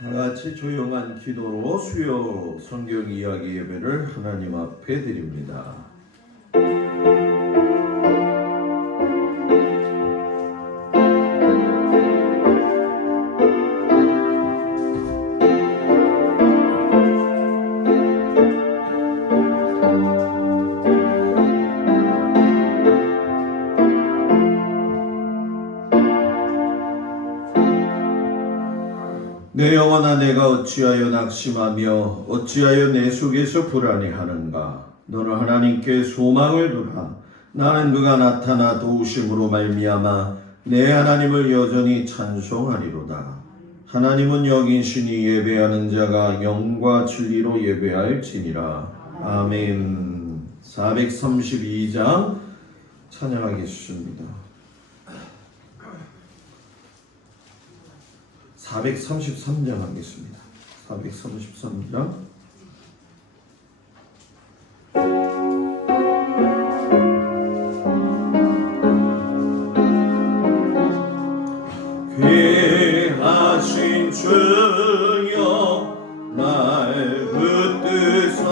다 같이 조용한 기도로 수요 성경 이야기 예배를 하나님 앞에 드립니다. 내 영혼아, 내가 어찌하여 낙심하며 어찌하여 내 속에서 불안해하는가. 너는 하나님께 소망을 두라. 나는 그가 나타나 도우심으로 말미암아 내 하나님을 여전히 찬송하리로다. 하나님은 여긴 신이 예배하는 자가 영과 진리로 예배할지니라. 아멘. 432장 찬양하겠습니다. 433장 하겠습니다. 433장. 귀하신 주여 날 붙드사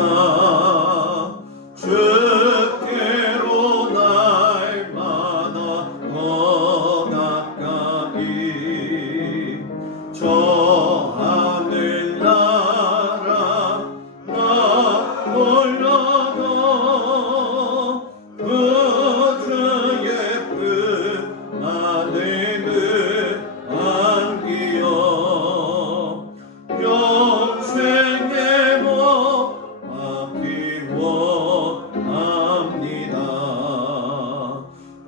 주께로 날마다 더 가까이 저 하늘나라 나 올라가 그 주의 품 안에는 안기어 영생의 복 받기 원합니다.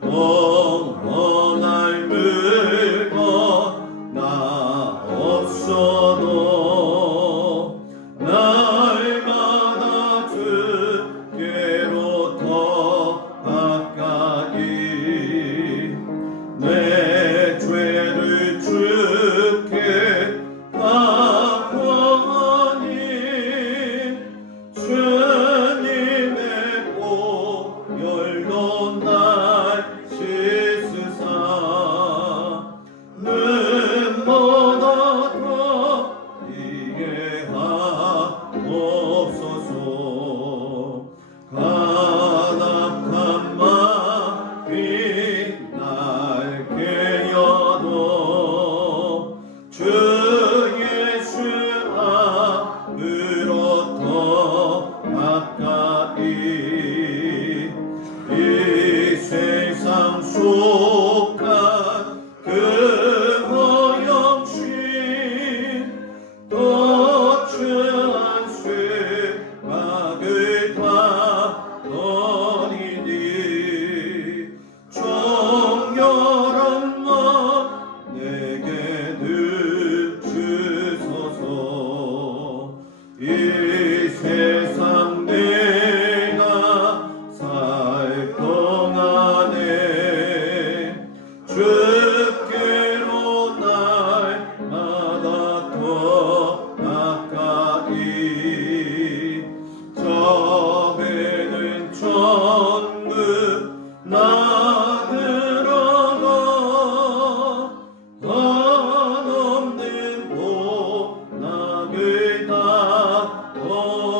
영원할 물건 나 없어도 날마다 주께로 더 가까이 내 죄를 주께 다 구하니 주님의 보혈로 날 씻으사 눈보다 더 이해하옵소서. 가납한 마음이 날 깨어도 주 예수 앞으로 더 가까이 이 세상 속한 그 허영심 또 주한 쇠막을 다 버리니 정결한 마음 내게 늘 주소서. 이 세상 내가 살 동안에 주께로 날마다 더 가까이 저배는 천국 나 들어가 한없는 복락을 다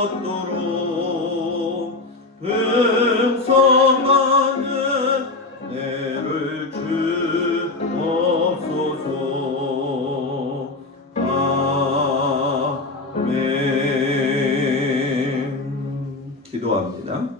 얻도록 음성하는 내를 주옵소서. 아멘. 기도합니다.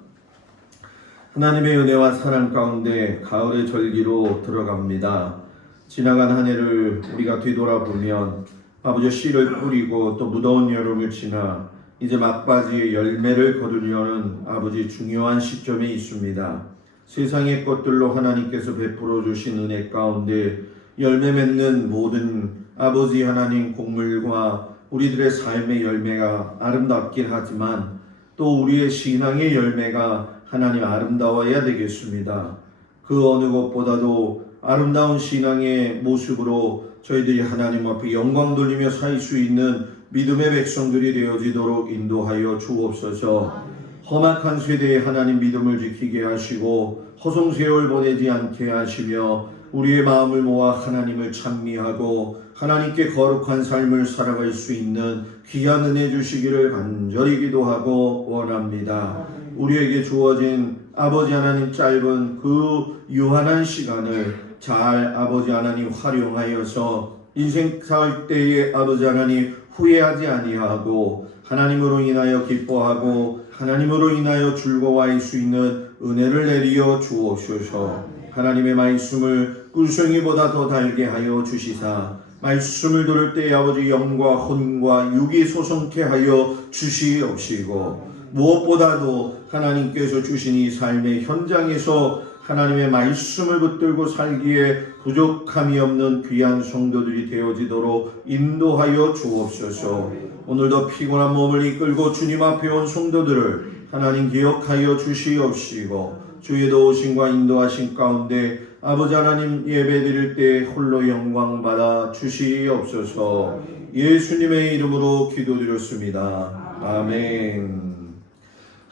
하나님의 은혜와 사랑 가운데 가을의 절기로 들어갑니다. 지나간 한 해를 우리가 뒤돌아보면 아버지 씨를 뿌리고 또 무더운 여름을 지나 이제 막바지의 열매를 거두려는 아버지 중요한 시점에 있습니다. 세상의 것들로 하나님께서 베풀어 주신 은혜 가운데 열매 맺는 모든 아버지 하나님 곡물과 우리들의 삶의 열매가 아름답긴 하지만 또 우리의 신앙의 열매가 하나님 아름다워야 되겠습니다. 그 어느 것보다도 아름다운 신앙의 모습으로 저희들이 하나님 앞에 영광 돌리며 살 수 있는 믿음의 백성들이 되어지도록 인도하여 주옵소서. 험악한 세대에 하나님 믿음을 지키게 하시고 허송세월 보내지 않게 하시며 우리의 마음을 모아 하나님을 찬미하고 하나님께 거룩한 삶을 살아갈 수 있는 귀한 은혜 주시기를 간절히 기도하고 원합니다. 우리에게 주어진 아버지 하나님 짧은 그 유한한 시간을 잘 아버지 하나님 활용하여서 인생 살 때에 아버지 하나님 후회하지 아니하고 하나님으로 인하여 기뻐하고 하나님으로 인하여 즐거워할 수 있는 은혜를 내리어 주옵소서. 하나님의 말씀을 꿀송이보다 더 달게 하여 주시사 말씀을 들을 때 아버지 영과 혼과 육이 소성케 하여 주시옵시고 무엇보다도 하나님께서 주신 이 삶의 현장에서 하나님의 말씀을 붙들고 살기에 부족함이 없는 귀한 성도들이 되어지도록 인도하여 주옵소서. 오늘도 피곤한 몸을 이끌고 주님 앞에 온 성도들을 하나님 기억하여 주시옵시고 주의 도우심과 인도하심 가운데 아버지 하나님 예배드릴 때 홀로 영광 받아 주시옵소서. 예수님의 이름으로 기도드렸습니다. 아멘.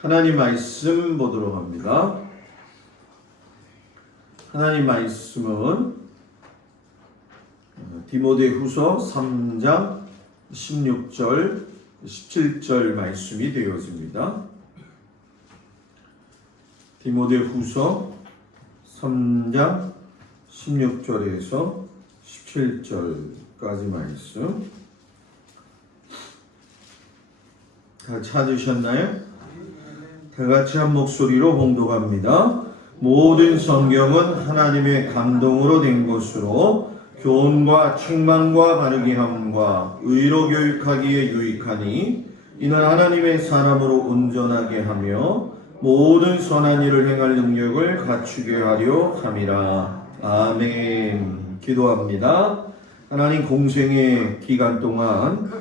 하나님 말씀 보도록 합니다. 하나님 말씀은 디모데후서 3장 16절 17절 말씀이 되어집니다. 디모데후서 3장 16절에서 17절까지 말씀 다 찾으셨나요? 다 같이 한 목소리로 봉독합니다. 모든 성경은 하나님의 감동으로 된 것으로 교훈과 책망과 바르게 함과 의로 교육하기에 유익하니 이는 하나님의 사람으로 온전하게 하며 모든 선한 일을 행할 능력을 갖추게 하려 함이라. 아멘. 기도합니다. 하나님 공생의 기간 동안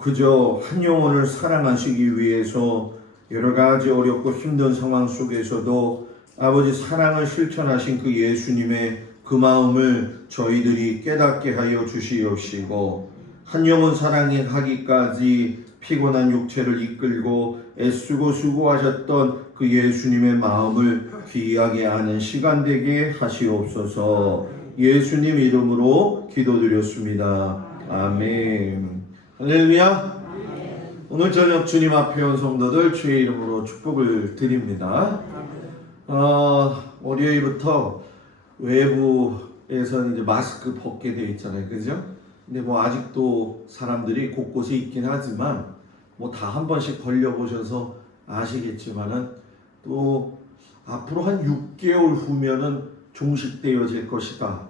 그저 한 영혼을 사랑하시기 위해서 여러 가지 어렵고 힘든 상황 속에서도 아버지 사랑을 실천하신 그 예수님의 그 마음을 저희들이 깨닫게 하여 주시옵시고 한 영혼 사랑하기까지 피곤한 육체를 이끌고 애쓰고 수고하셨던 그 예수님의 마음을 귀하게 아는 시간 되게 하시옵소서. 예수님 이름으로 기도드렸습니다. 아멘. 할렐루야. 오늘 저녁 주님 앞에 온 성도들 주의 이름으로 축복을 드립니다. 월요일부터 외부에서는 이제 마스크 벗게 되어 있잖아요. 그죠? 근데 뭐 아직도 사람들이 곳곳에 있긴 하지만 뭐 다 한 번씩 걸려보셔서 아시겠지만은 또 앞으로 한 6개월 후면은 종식되어질 것이다.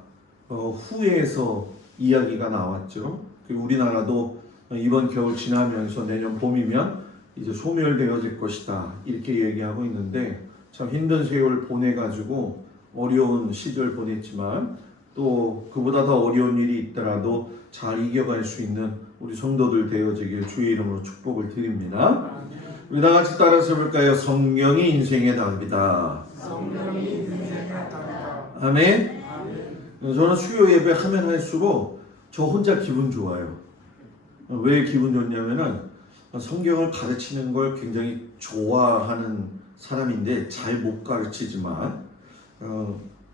후에서 이야기가 나왔죠. 그리고 우리나라도 이번 겨울 지나면서 내년 봄이면 이제 소멸되어질 것이다. 이렇게 얘기하고 있는데 참 힘든 세월 보내가지고 어려운 시절 보냈지만 또 그보다 더 어려운 일이 있더라도 잘 이겨갈 수 있는 우리 성도들 되어지길 주의 이름으로 축복을 드립니다. 우리 다 같이 따라서 볼까요? 성령이 인생의 답이다. 아멘. 저는 수요 예배 하면 할수록 저 혼자 기분 좋아요. 왜 기분 좋냐면은 성경을 가르치는 걸 굉장히 좋아하는 사람인데 잘 못 가르치지만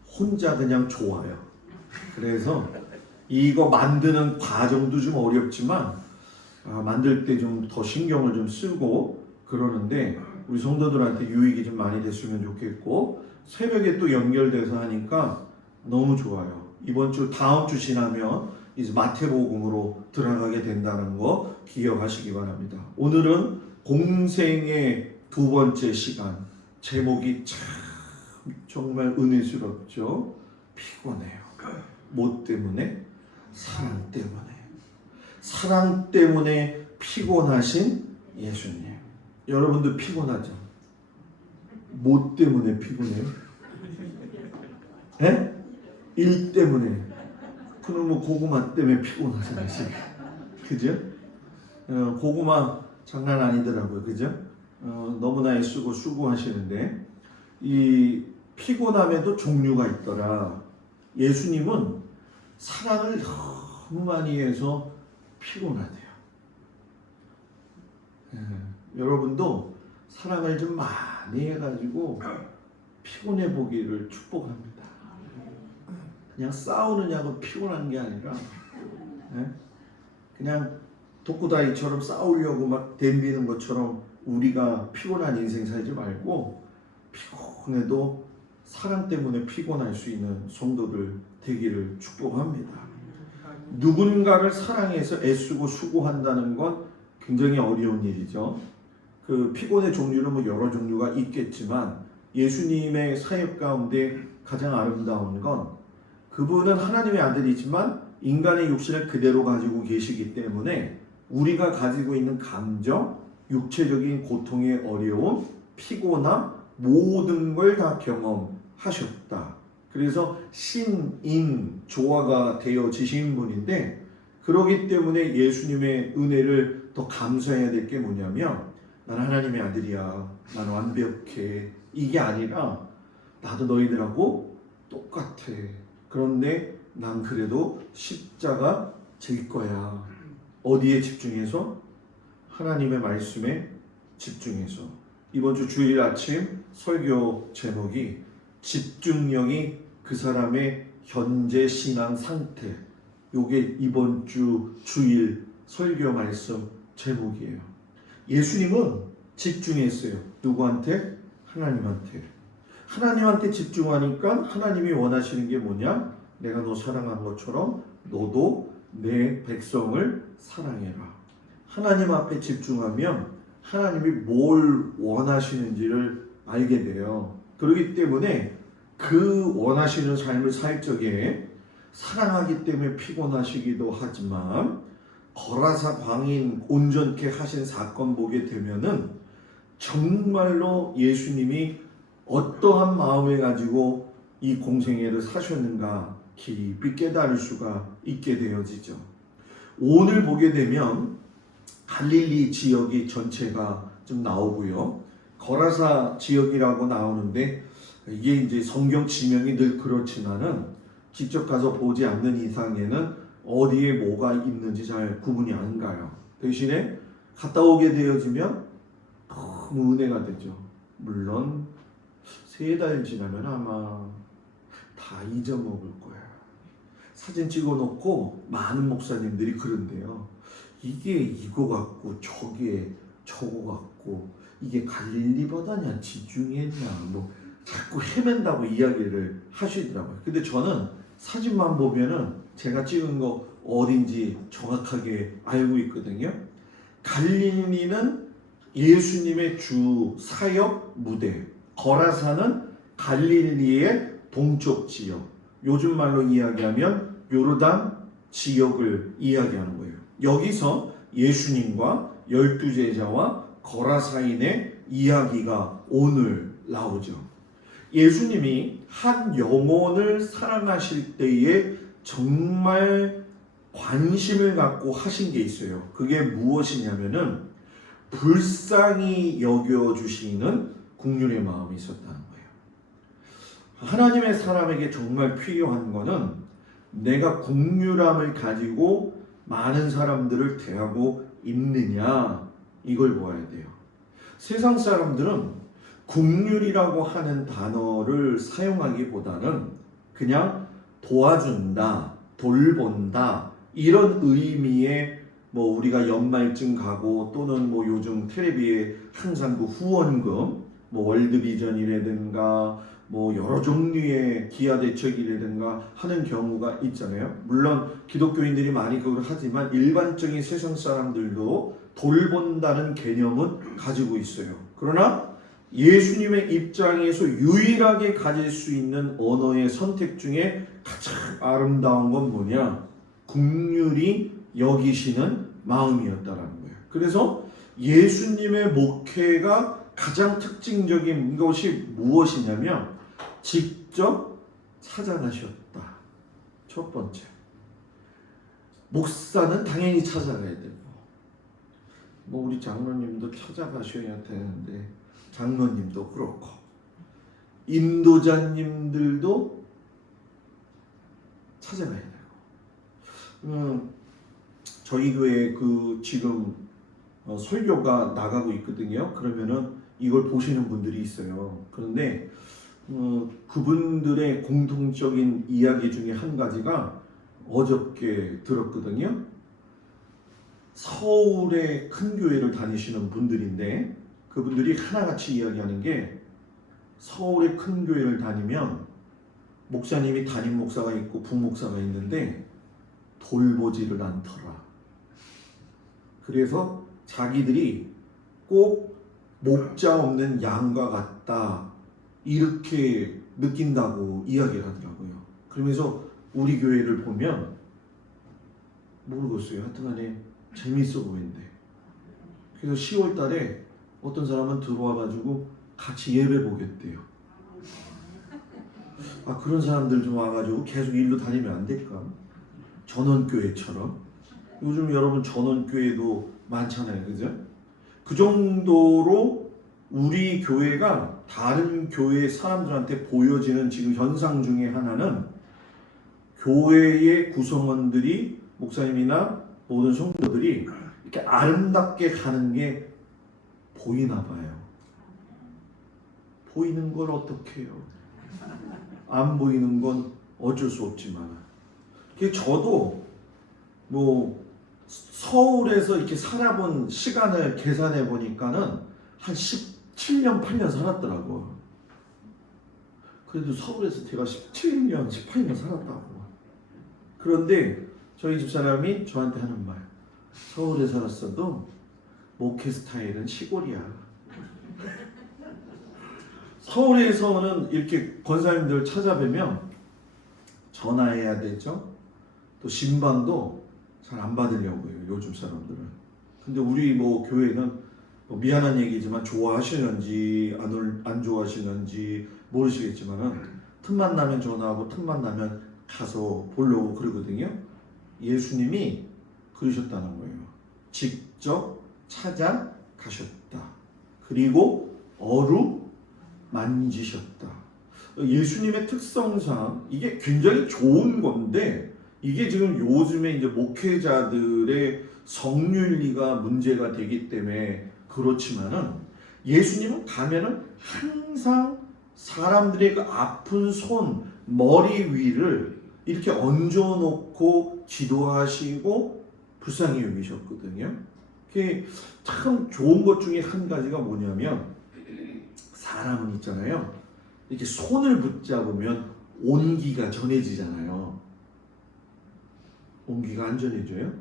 혼자 그냥 좋아요. 그래서 이거 만드는 과정도 좀 어렵지만 만들 때 좀 더 신경을 좀 쓰고 그러는데 우리 성도들한테 유익이 좀 많이 됐으면 좋겠고 새벽에 또 연결돼서 하니까 너무 좋아요. 이번 주 다음 주 지나면 이제 마태복음으로 들어가게 된다는 거 기억하시기 바랍니다. 오늘은 공생의 두 번째 시간. 제목이 참 정말 은혜스럽죠. 피곤해요. 뭐 때문에? 사랑 때문에. 사랑 때문에 피곤하신 예수님. 여러분도 피곤하죠? 뭐 때문에 피곤해요? 에? 일 때문에. 그럼 뭐 고구마 때문에 피곤하잖아요, 지금. 그죠? 고구마 장난 아니더라고요, 그죠? 너무나 애쓰고 수고하시는데 이 피곤함에도 종류가 있더라. 예수님은 사랑을 너무 많이 해서 피곤하대요. 여러분도 사랑을 좀 많이 해가지고 피곤해 보기를 축복합니다. 그냥 싸우느냐고 피곤한 게 아니라 그냥 독고다이처럼 싸우려고 막 덤비는 것처럼 우리가 피곤한 인생 살지 말고 피곤해도 사랑 때문에 피곤할 수 있는 성도들 되기를 축복합니다. 누군가를 사랑해서 애쓰고 수고한다는 건 굉장히 어려운 일이죠. 그 피곤의 종류는 뭐 여러 종류가 있겠지만 예수님의 사역 가운데 가장 아름다운 건 그분은 하나님의 아들이지만 인간의 육신을 그대로 가지고 계시기 때문에 우리가 가지고 있는 감정, 육체적인 고통의 어려움, 피곤함 모든 걸 다 경험하셨다. 그래서 신인 조화가 되어지신 분인데 그렇기 때문에 예수님의 은혜를 더 감사해야 될 게 뭐냐면 난 하나님의 아들이야. 난 완벽해. 이게 아니라 나도 너희들하고 똑같아. 그런데 난 그래도 십자가 질 거야. 어디에 집중해서? 하나님의 말씀에 집중해서. 이번 주 주일 아침 설교 제목이 집중력이 그 사람의 현재 신앙 상태. 요게 이번 주 주일 설교 말씀 제목이에요. 예수님은 집중했어요. 누구한테? 하나님한테. 하나님한테 집중하니까 하나님이 원하시는 게 뭐냐? 내가 너 사랑한 것처럼 너도 내 백성을 사랑해라. 하나님 앞에 집중하면 하나님이 뭘 원하시는지를 알게 돼요. 그렇기 때문에 그 원하시는 삶을 살 적에 사랑하기 때문에 피곤하시기도 하지만 거라사 광인 온전케 하신 사건 보게 되면은 정말로 예수님이 어떠한 마음을 가지고 이 공생애를 사셨는가 깊이 깨달을 수가 있게 되어지죠. 오늘 보게 되면 갈릴리 지역이 전체가 좀 나오고요. 거라사 지역이라고 나오는데 이게 이제 성경 지명이 늘 그렇지만은 직접 가서 보지 않는 이상에는 어디에 뭐가 있는지 잘 구분이 안 가요. 대신에 갔다 오게 되어지면 너무 은혜가 되죠. 물론 3달 지나면 아마 다 잊어먹을 거야. 사진 찍어놓고 많은 목사님들이 그런데요. 이게 이거 같고 저게 저거 같고 이게 갈릴리 바다냐 지중해냐 뭐 자꾸 헤맨다고 이야기를 하시더라고요. 근데 저는 사진만 보면은 제가 찍은 거 어딘지 정확하게 알고 있거든요. 갈릴리는 예수님의 주 사역 무대, 거라사는 갈릴리의 동쪽 지역, 요즘 말로 이야기하면 요르단 지역을 이야기하는 거예요. 여기서 예수님과 12제자와 거라사인의 이야기가 오늘 나오죠. 예수님이 한 영혼을 사랑하실 때에 정말 관심을 갖고 하신 게 있어요. 그게 무엇이냐면은 불쌍히 여겨주시는 긍휼의 마음이 있었다는 거예요. 하나님의 사람에게 정말 필요한 거는 내가 긍휼함을 가지고 많은 사람들을 대하고 있느냐 이걸 보아야 돼요. 세상 사람들은 긍휼이라고 하는 단어를 사용하기보다는 그냥 도와준다, 돌본다 이런 의미의 뭐 우리가 연말쯤 가고 또는 뭐 요즘 텔레비에 항상 그 후원금 뭐 월드비전이라든가 뭐 여러 종류의 기아대책이라든가 하는 경우가 있잖아요. 물론 기독교인들이 많이 그걸 하지만 일반적인 세상 사람들도 돌본다는 개념은 가지고 있어요. 그러나 예수님의 입장에서 유일하게 가질 수 있는 언어의 선택 중에 가장 아름다운 건 뭐냐? 긍휼히 여기시는 마음이었다라는 거예요. 그래서 예수님의 목회가 가장 특징적인 것이 무엇이냐면 직접 찾아가셨다. 첫 번째. 목사는 당연히 찾아가야 되고 뭐 우리 장로님도 찾아가셔야 되는데 장로님도 그렇고 인도자님들도 찾아가야 되고 저희 교회 그 지금 설교가 나가고 있거든요. 그러면은 이걸 보시는 분들이 있어요. 그런데 그분들의 공통적인 이야기 중에 한 가지가 어저께 들었거든요. 서울의 큰 교회를 다니시는 분들인데 그분들이 하나같이 이야기하는 게 서울의 큰 교회를 다니면 목사님이 담임 목사가 있고 부목사가 있는데 돌보지를 않더라. 그래서 자기들이 꼭 목자 없는 양과 같다 이렇게 느낀다고 이야기를 하더라고요. 그러면서 우리 교회를 보면 모르겠어요. 하여튼간에 재밌어 보이는데 그래서 10월 달에 어떤 사람은 들어와가지고 같이 예배 보겠대요. 그런 사람들 좀 와가지고 계속 일로 다니면 안 될까? 전원교회처럼. 요즘 여러분 전원교회도 많잖아요. 그죠? 그 정도로 우리 교회가 다른 교회 사람들한테 보여지는 지금 현상 중에 하나는 교회의 구성원들이 목사님이나 모든 성도들이 이렇게 아름답게 가는 게 보이나 봐요. 보이는 걸 어떻게 해요? 안 보이는 건 어쩔 수 없지만 저도 뭐 서울에서 이렇게 살아본 시간을 계산해 보니까는 한 17년, 8년 살았더라고. 그래도 서울에서 제가 17년, 18년 살았다고. 그런데 저희 집사람이 저한테 하는 말, 서울에 살았어도 목회 스타일은 시골이야. 서울에서는 이렇게 권사님들 찾아뵈면 전화해야 되죠. 또 신방도 잘 안 받으려고 해요, 요즘 사람들은. 근데 우리 뭐 교회는 뭐 미안한 얘기지만 좋아하시는지 안 좋아하시는지 모르시겠지만은 틈만 나면 전화하고 틈만 나면 가서 보려고 그러거든요. 예수님이 그러셨다는 거예요. 직접 찾아가셨다. 그리고 어루 만지셨다. 예수님의 특성상 이게 굉장히 좋은 건데 이게 지금 요즘에 이제 목회자들의 성윤리가 문제가 되기 때문에 그렇지만은 예수님은 가면은 항상 사람들의 그 아픈 손, 머리 위를 이렇게 얹어놓고 기도하시고 불쌍히 여기셨거든요. 그게 참 좋은 것 중에 한 가지가 뭐냐면 사람은 있잖아요. 이렇게 손을 붙잡으면 온기가 전해지잖아요. 온기가 안 전해져요?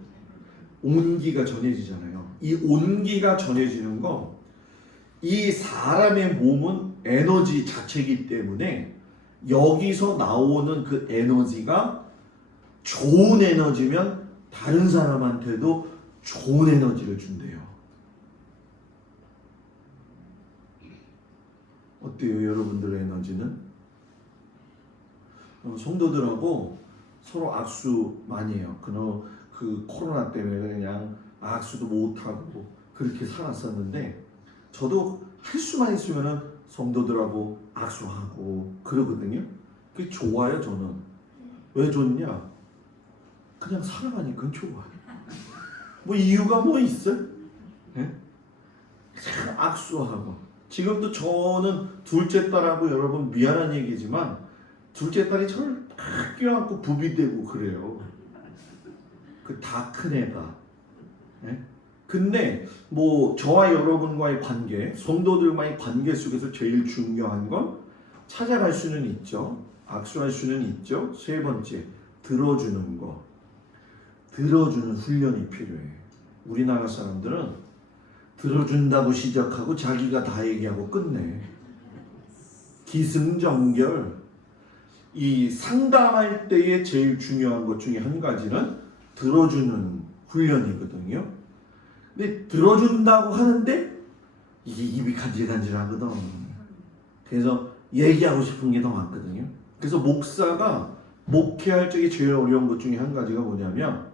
온기가 전해지잖아요. 이 온기가 전해지는 거, 이 사람의 몸은 에너지 자체이기 때문에 여기서 나오는 그 에너지가 좋은 에너지면 다른 사람한테도 좋은 에너지를 준대요. 어때요, 여러분들의 에너지는? 성도들하고 서로 악수 많이 해요. 그 코로나 때문에 그냥 악수도 못하고 그렇게 살았었는데 저도 할 수만 있으면은 성도들하고 악수하고 그러거든요. 그게 좋아요, 저는. 왜 좋냐? 그냥 살아가니까 좋아. 뭐 이유가 뭐 있어? 네? 악수하고. 지금도 저는 둘째 딸하고 여러분 미안한 얘기지만 둘째 딸이 저를 딱 껴안고 부비대고 그래요. 그 다 큰 애가. 네? 근데 뭐 저와 여러분과의 관계, 성도들과의 관계 속에서 제일 중요한 건 찾아갈 수는 있죠. 악수할 수는 있죠. 세 번째, 들어주는 거. 들어주는 훈련이 필요해. 우리나라 사람들은 들어준다고 시작하고 자기가 다 얘기하고 끝내. 기승전결. 이 상담할 때의 제일 중요한 것 중에 한 가지는 들어주는 훈련이거든요. 근데 들어준다고 하는데 이게 입이 간질간질하거든. 그래서 얘기하고 싶은 게 더 많거든요. 그래서 목사가 목회할 적에 제일 어려운 것 중에 한 가지가 뭐냐면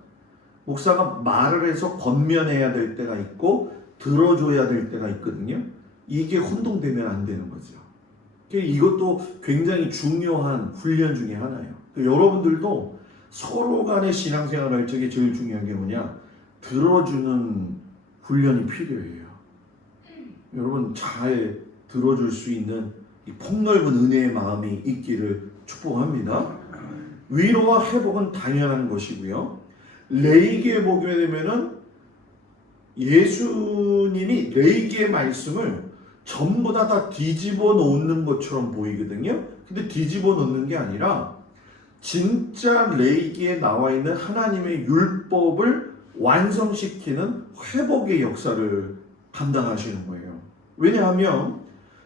목사가 말을 해서 권면해야 될 때가 있고 들어줘야 될 때가 있거든요. 이게 혼동되면 안 되는 거죠. 이것도 굉장히 중요한 훈련 중에 하나예요. 여러분들도 서로 간의 신앙생활을 할 적에 제일 중요한 게 뭐냐? 들어주는 훈련이 필요해요. 여러분 잘 들어줄 수 있는 이 폭넓은 은혜의 마음이 있기를 축복합니다. 위로와 회복은 당연한 것이고요. 레위기에 보게 되면은 예수님이 레위기의 말씀을 전부 다 뒤집어 놓는 것처럼 보이거든요. 근데 뒤집어 놓는 게 아니라 진짜 레위기에 나와 있는 하나님의 율법을 완성시키는 회복의 역사를 감당하시는 거예요. 왜냐하면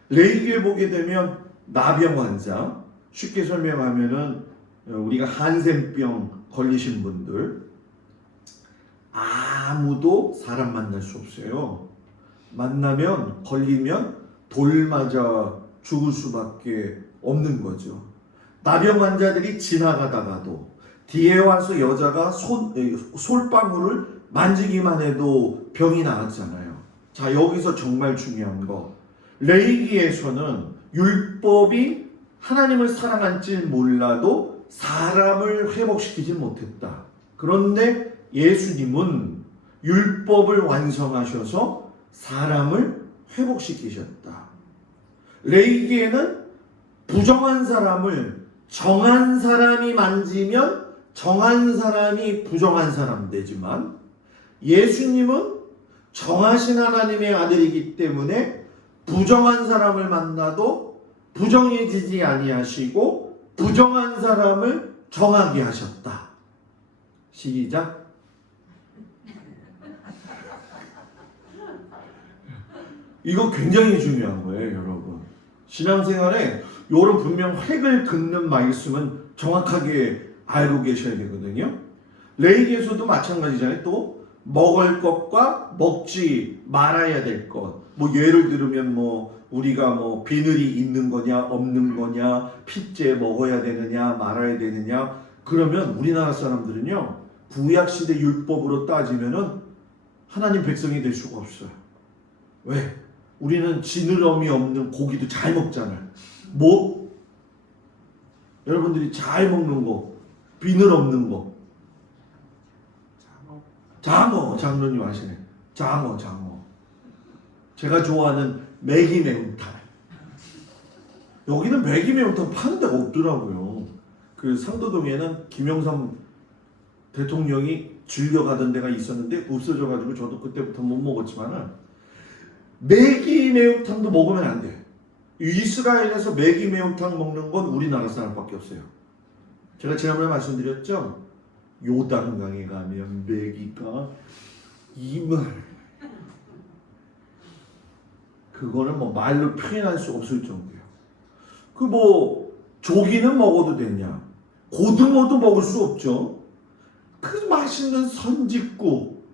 레위기에 보게 되면 나병 환자, 쉽게 설명하면은 우리가 한센병 걸리신 분들 아무도 사람 만날 수 없어요. 만나면 걸리면 돌 맞아 죽을 수밖에 없는 거죠. 나병 환자들이 지나가다가도 뒤에 와서 여자가 솔방울을 만지기만 해도 병이 나았잖아요. 자, 여기서 정말 중요한 거, 레위기에서는 율법이 하나님을 사랑한 줄 몰라도 사람을 회복시키지 못했다. 그런데 예수님은 율법을 완성하셔서 사람을 회복시키셨다. 레위기에는 부정한 사람을 정한 사람이 만지면 정한 사람이 부정한 사람 되지만, 예수님은 정하신 하나님의 아들이기 때문에 부정한 사람을 만나도 부정해지지 아니하시고 부정한 사람을 정하게 하셨다. 시작. 이거 굉장히 중요한 거예요, 여러분. 신앙생활에 이런 분명 획을 긋는 말씀은 정확하게 알고 계셔야 되거든요. 레위기에서도 마찬가지잖아요. 또 먹을 것과 먹지 말아야 될 것. 뭐 예를 들면 우리가 비늘이 있는 거냐 없는 거냐, 핏째 먹어야 되느냐 말아야 되느냐. 그러면 우리나라 사람들은요, 구약 시대 율법으로 따지면은 하나님 백성이 될 수가 없어요. 왜? 우리는 지느러미 없는 고기도 잘 먹잖아요. 여러분들이 잘 먹는 거, 비늘 없는 거. 장어, 장로님 아시네. 장어. 제가 좋아하는 매기 매운탕. 여기는 매기 매운탕 파는 데가 없더라고요. 그 상도동에는 김영삼 대통령이 즐겨가던 데가 있었는데 없어져가지고 저도 그때부터 못 먹었지만은, 매기 매운탕도 먹으면 안 돼. 이스라엘에서 매기 매운탕 먹는 건 우리나라 사람밖에 없어요. 제가 지난번에 말씀드렸죠? 요단강에 가면 매기가 그거는 말로 표현할 수 없을 정도예요. 조기는 먹어도 되냐? 고등어도 먹을 수 없죠. 그 맛있는 선짓국,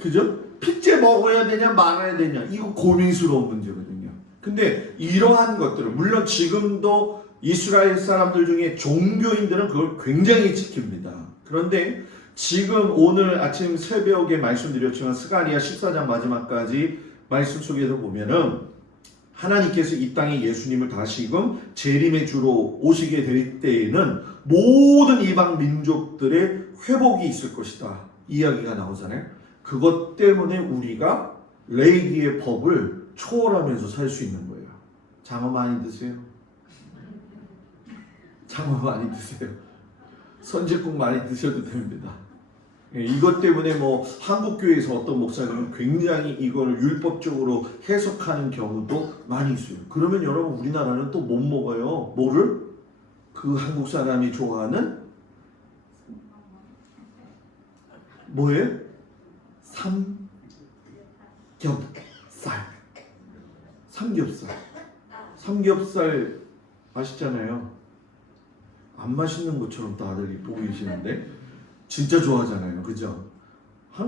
그죠? 핏째 먹어야 되냐 말아야 되냐, 이거 고민스러운 문제거든요. 근데 이러한 것들을, 물론 지금도 이스라엘 사람들 중에 종교인들은 그걸 굉장히 지킵니다. 그런데 지금 오늘 아침 새벽에 말씀드렸지만 스가랴 14장 마지막까지 말씀 속에서 보면은 하나님께서 이 땅에 예수님을 다시금 재림의 주로 오시게 될 때에는 모든 이방 민족들의 회복이 있을 것이다, 이야기가 나오잖아요. 그것 때문에 우리가 레위기의 법을 초월하면서 살 수 있는 거예요. 장어 많이 드세요. 장어 많이 드세요. 선짓국 많이 드셔도 됩니다. 이것 때문에 한국교회에서 어떤 목사님은 굉장히 이걸 율법적으로 해석하는 경우도 많이 있어요. 그러면 여러분, 우리나라는 또 못 먹어요. 뭐를? 그 한국 사람이 좋아하는 뭐예요? 삼겹살 맛있잖아요. 안 맛있는 것처럼 다들 보이시는데 진짜 좋아하잖아요, 그죠?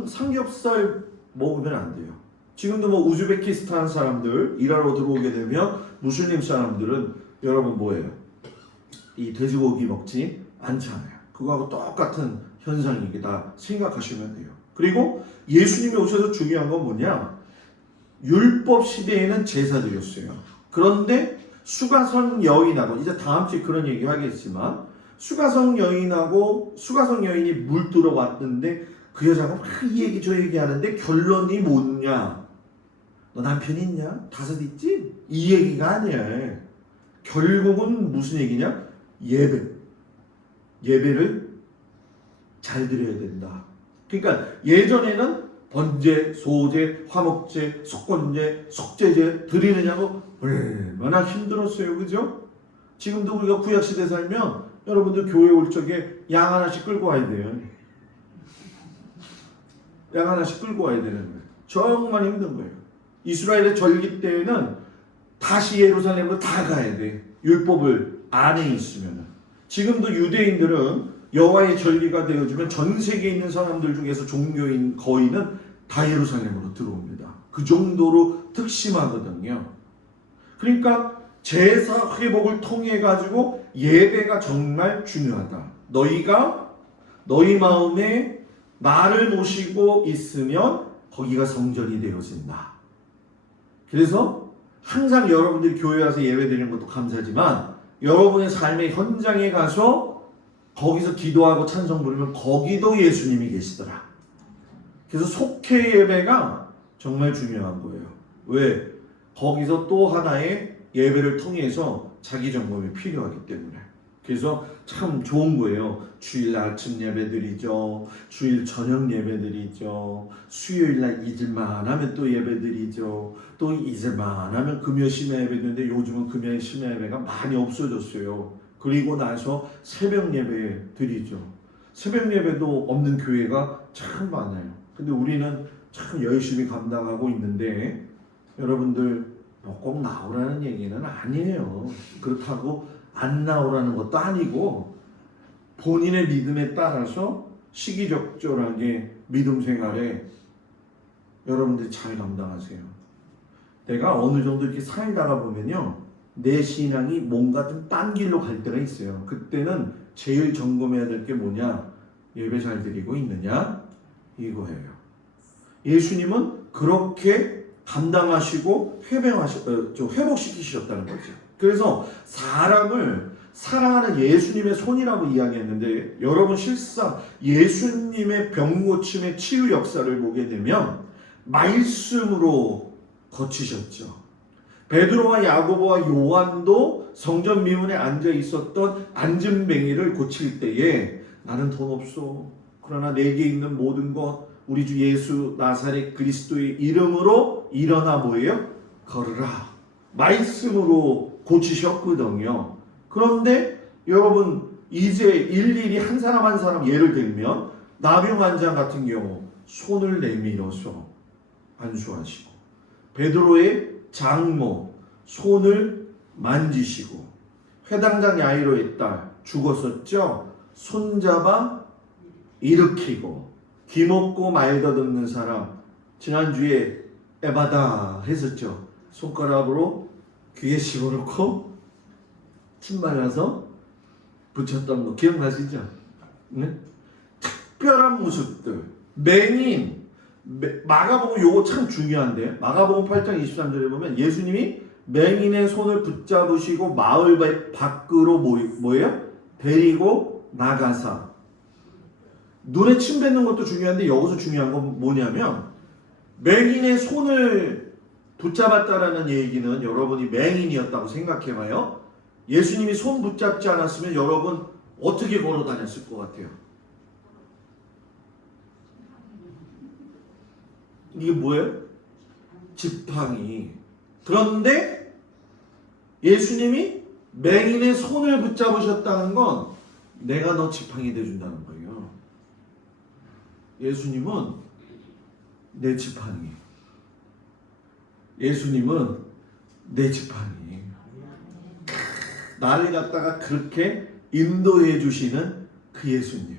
삼겹살 먹으면 안 돼요. 지금도 우즈베키스탄 사람들 일하러 들어오게 되면 무슬림 사람들은 여러분 뭐예요? 이 돼지고기 먹지 않잖아요. 그거하고 똑같은 현상이다 생각하시면 돼요. 그리고 예수님이 오셔서 중요한 건 뭐냐? 율법 시대에는 제사드렸어요. 그런데 수가성 여인하고, 이제 다음 주에 그런 얘기 하겠지만, 수가성 여인이 물 들어왔는데 그 여자가 막 이 얘기 저 얘기 하는데 결론이 뭐냐? 너 남편 있냐? 5 있지? 이 얘기가 아니야. 결국은 무슨 얘기냐? 예배를 잘 드려야 된다. 그러니까 예전에는 번제, 소제, 화목제, 속건제, 속죄제 드리느냐고 얼마나 힘들었어요. 그죠? 지금도 우리가 구약시대 살면 여러분들 교회 올 적에 양 하나씩 끌고 와야 돼요. 양 하나씩 끌고 와야 되는 거예요. 정말 힘든 거예요. 이스라엘의 절기 때에는 다시 예루살렘으로 다 가야 돼. 율법을 안에 있으면. 지금도 유대인들은 여호와의 절기가 되어지면 전 세계에 있는 사람들 중에서 종교인 거의는 다 예루살렘으로 들어옵니다. 그 정도로 특심하거든요. 그러니까 제사 회복을 통해 가지고 예배가 정말 중요하다. 너희가 너희 마음에 나를 모시고 있으면 거기가 성전이 되어진다. 그래서 항상 여러분들이 교회 와서 예배 드리는 것도 감사하지만 여러분의 삶의 현장에 가서 거기서 기도하고 찬송 부르면 거기도 예수님이 계시더라. 그래서 속회 예배가 정말 중요한 거예요. 왜? 거기서 또 하나의 예배를 통해서 자기 점검이 필요하기 때문에. 그래서 참 좋은 거예요. 주일 아침 예배 드리죠. 주일 저녁 예배 드리죠. 수요일날 잊을만 하면 또 예배 드리죠. 또 잊을만 하면 금요 심야 예배 드리는데 요즘은 금요 심야 예배가 많이 없어졌어요. 그리고 나서 새벽 예배 드리죠. 새벽 예배도 없는 교회가 참 많아요. 근데 우리는 참 열심히 감당하고 있는데 여러분들 꼭 나오라는 얘기는 아니에요. 그렇다고 안 나오라는 것도 아니고 본인의 믿음에 따라서 시기적절하게 믿음 생활에 여러분들이 잘 감당하세요. 내가 어느 정도 이렇게 살다가 보면요, 내 신앙이 뭔가 좀 딴 길로 갈 때가 있어요. 그때는 제일 점검해야 될 게 뭐냐? 예배 잘 드리고 있느냐? 이거예요. 예수님은 그렇게 감당하시고 회복시키셨다는 거죠. 그래서 사람을 사랑하는 예수님의 손이라고 이야기했는데 여러분 실상 예수님의 병 고침의 치유 역사를 보게 되면 말씀으로 거치셨죠. 베드로와 야고보와 요한도 성전 미문에 앉아 있었던 앉은뱅이를 고칠 때에 나는 돈 없어. 그러나 내게 있는 모든 것 우리 주 예수 나사렛 그리스도의 이름으로 일어나 뭐예요? 걸으라. 말씀으로 고치셨거든요. 그런데 여러분 이제 일일이 한 사람 한 사람 예를 들면 나병 환자 같은 경우 손을 내밀어서 안수하시고 베드로의 장모 손을 만지시고 회당장 야이로의 딸 죽었었죠. 손잡아 일으키고 귀먹고 말 더듬는 사람 지난주에 에바다 했었죠. 손가락으로 귀에 집어넣고 침 발라서 붙였던 거 기억나시죠? 네? 특별한 모습들 맹인 마가복음 요거 참 중요한데 마가복음 8장 23절에 보면 예수님이 맹인의 손을 붙잡으시고 마을 밖으로 뭐예요? 데리고 나가사 눈에 침 뱉는 것도 중요한데 여기서 중요한 건 뭐냐면 맹인의 손을 붙잡았다라는 얘기는 여러분이 맹인이었다고 생각해봐요. 예수님이 손 붙잡지 않았으면 여러분 어떻게 걸어 다녔을 것 같아요? 이게 뭐예요? 지팡이. 그런데 예수님이 맹인의 손을 붙잡으셨다는 건 내가 너 지팡이 돼준다는 거예요. 예수님은 내 지팡이. 예수님은 내 지팡이. 나를 갖다가 그렇게 인도해 주시는 그 예수님.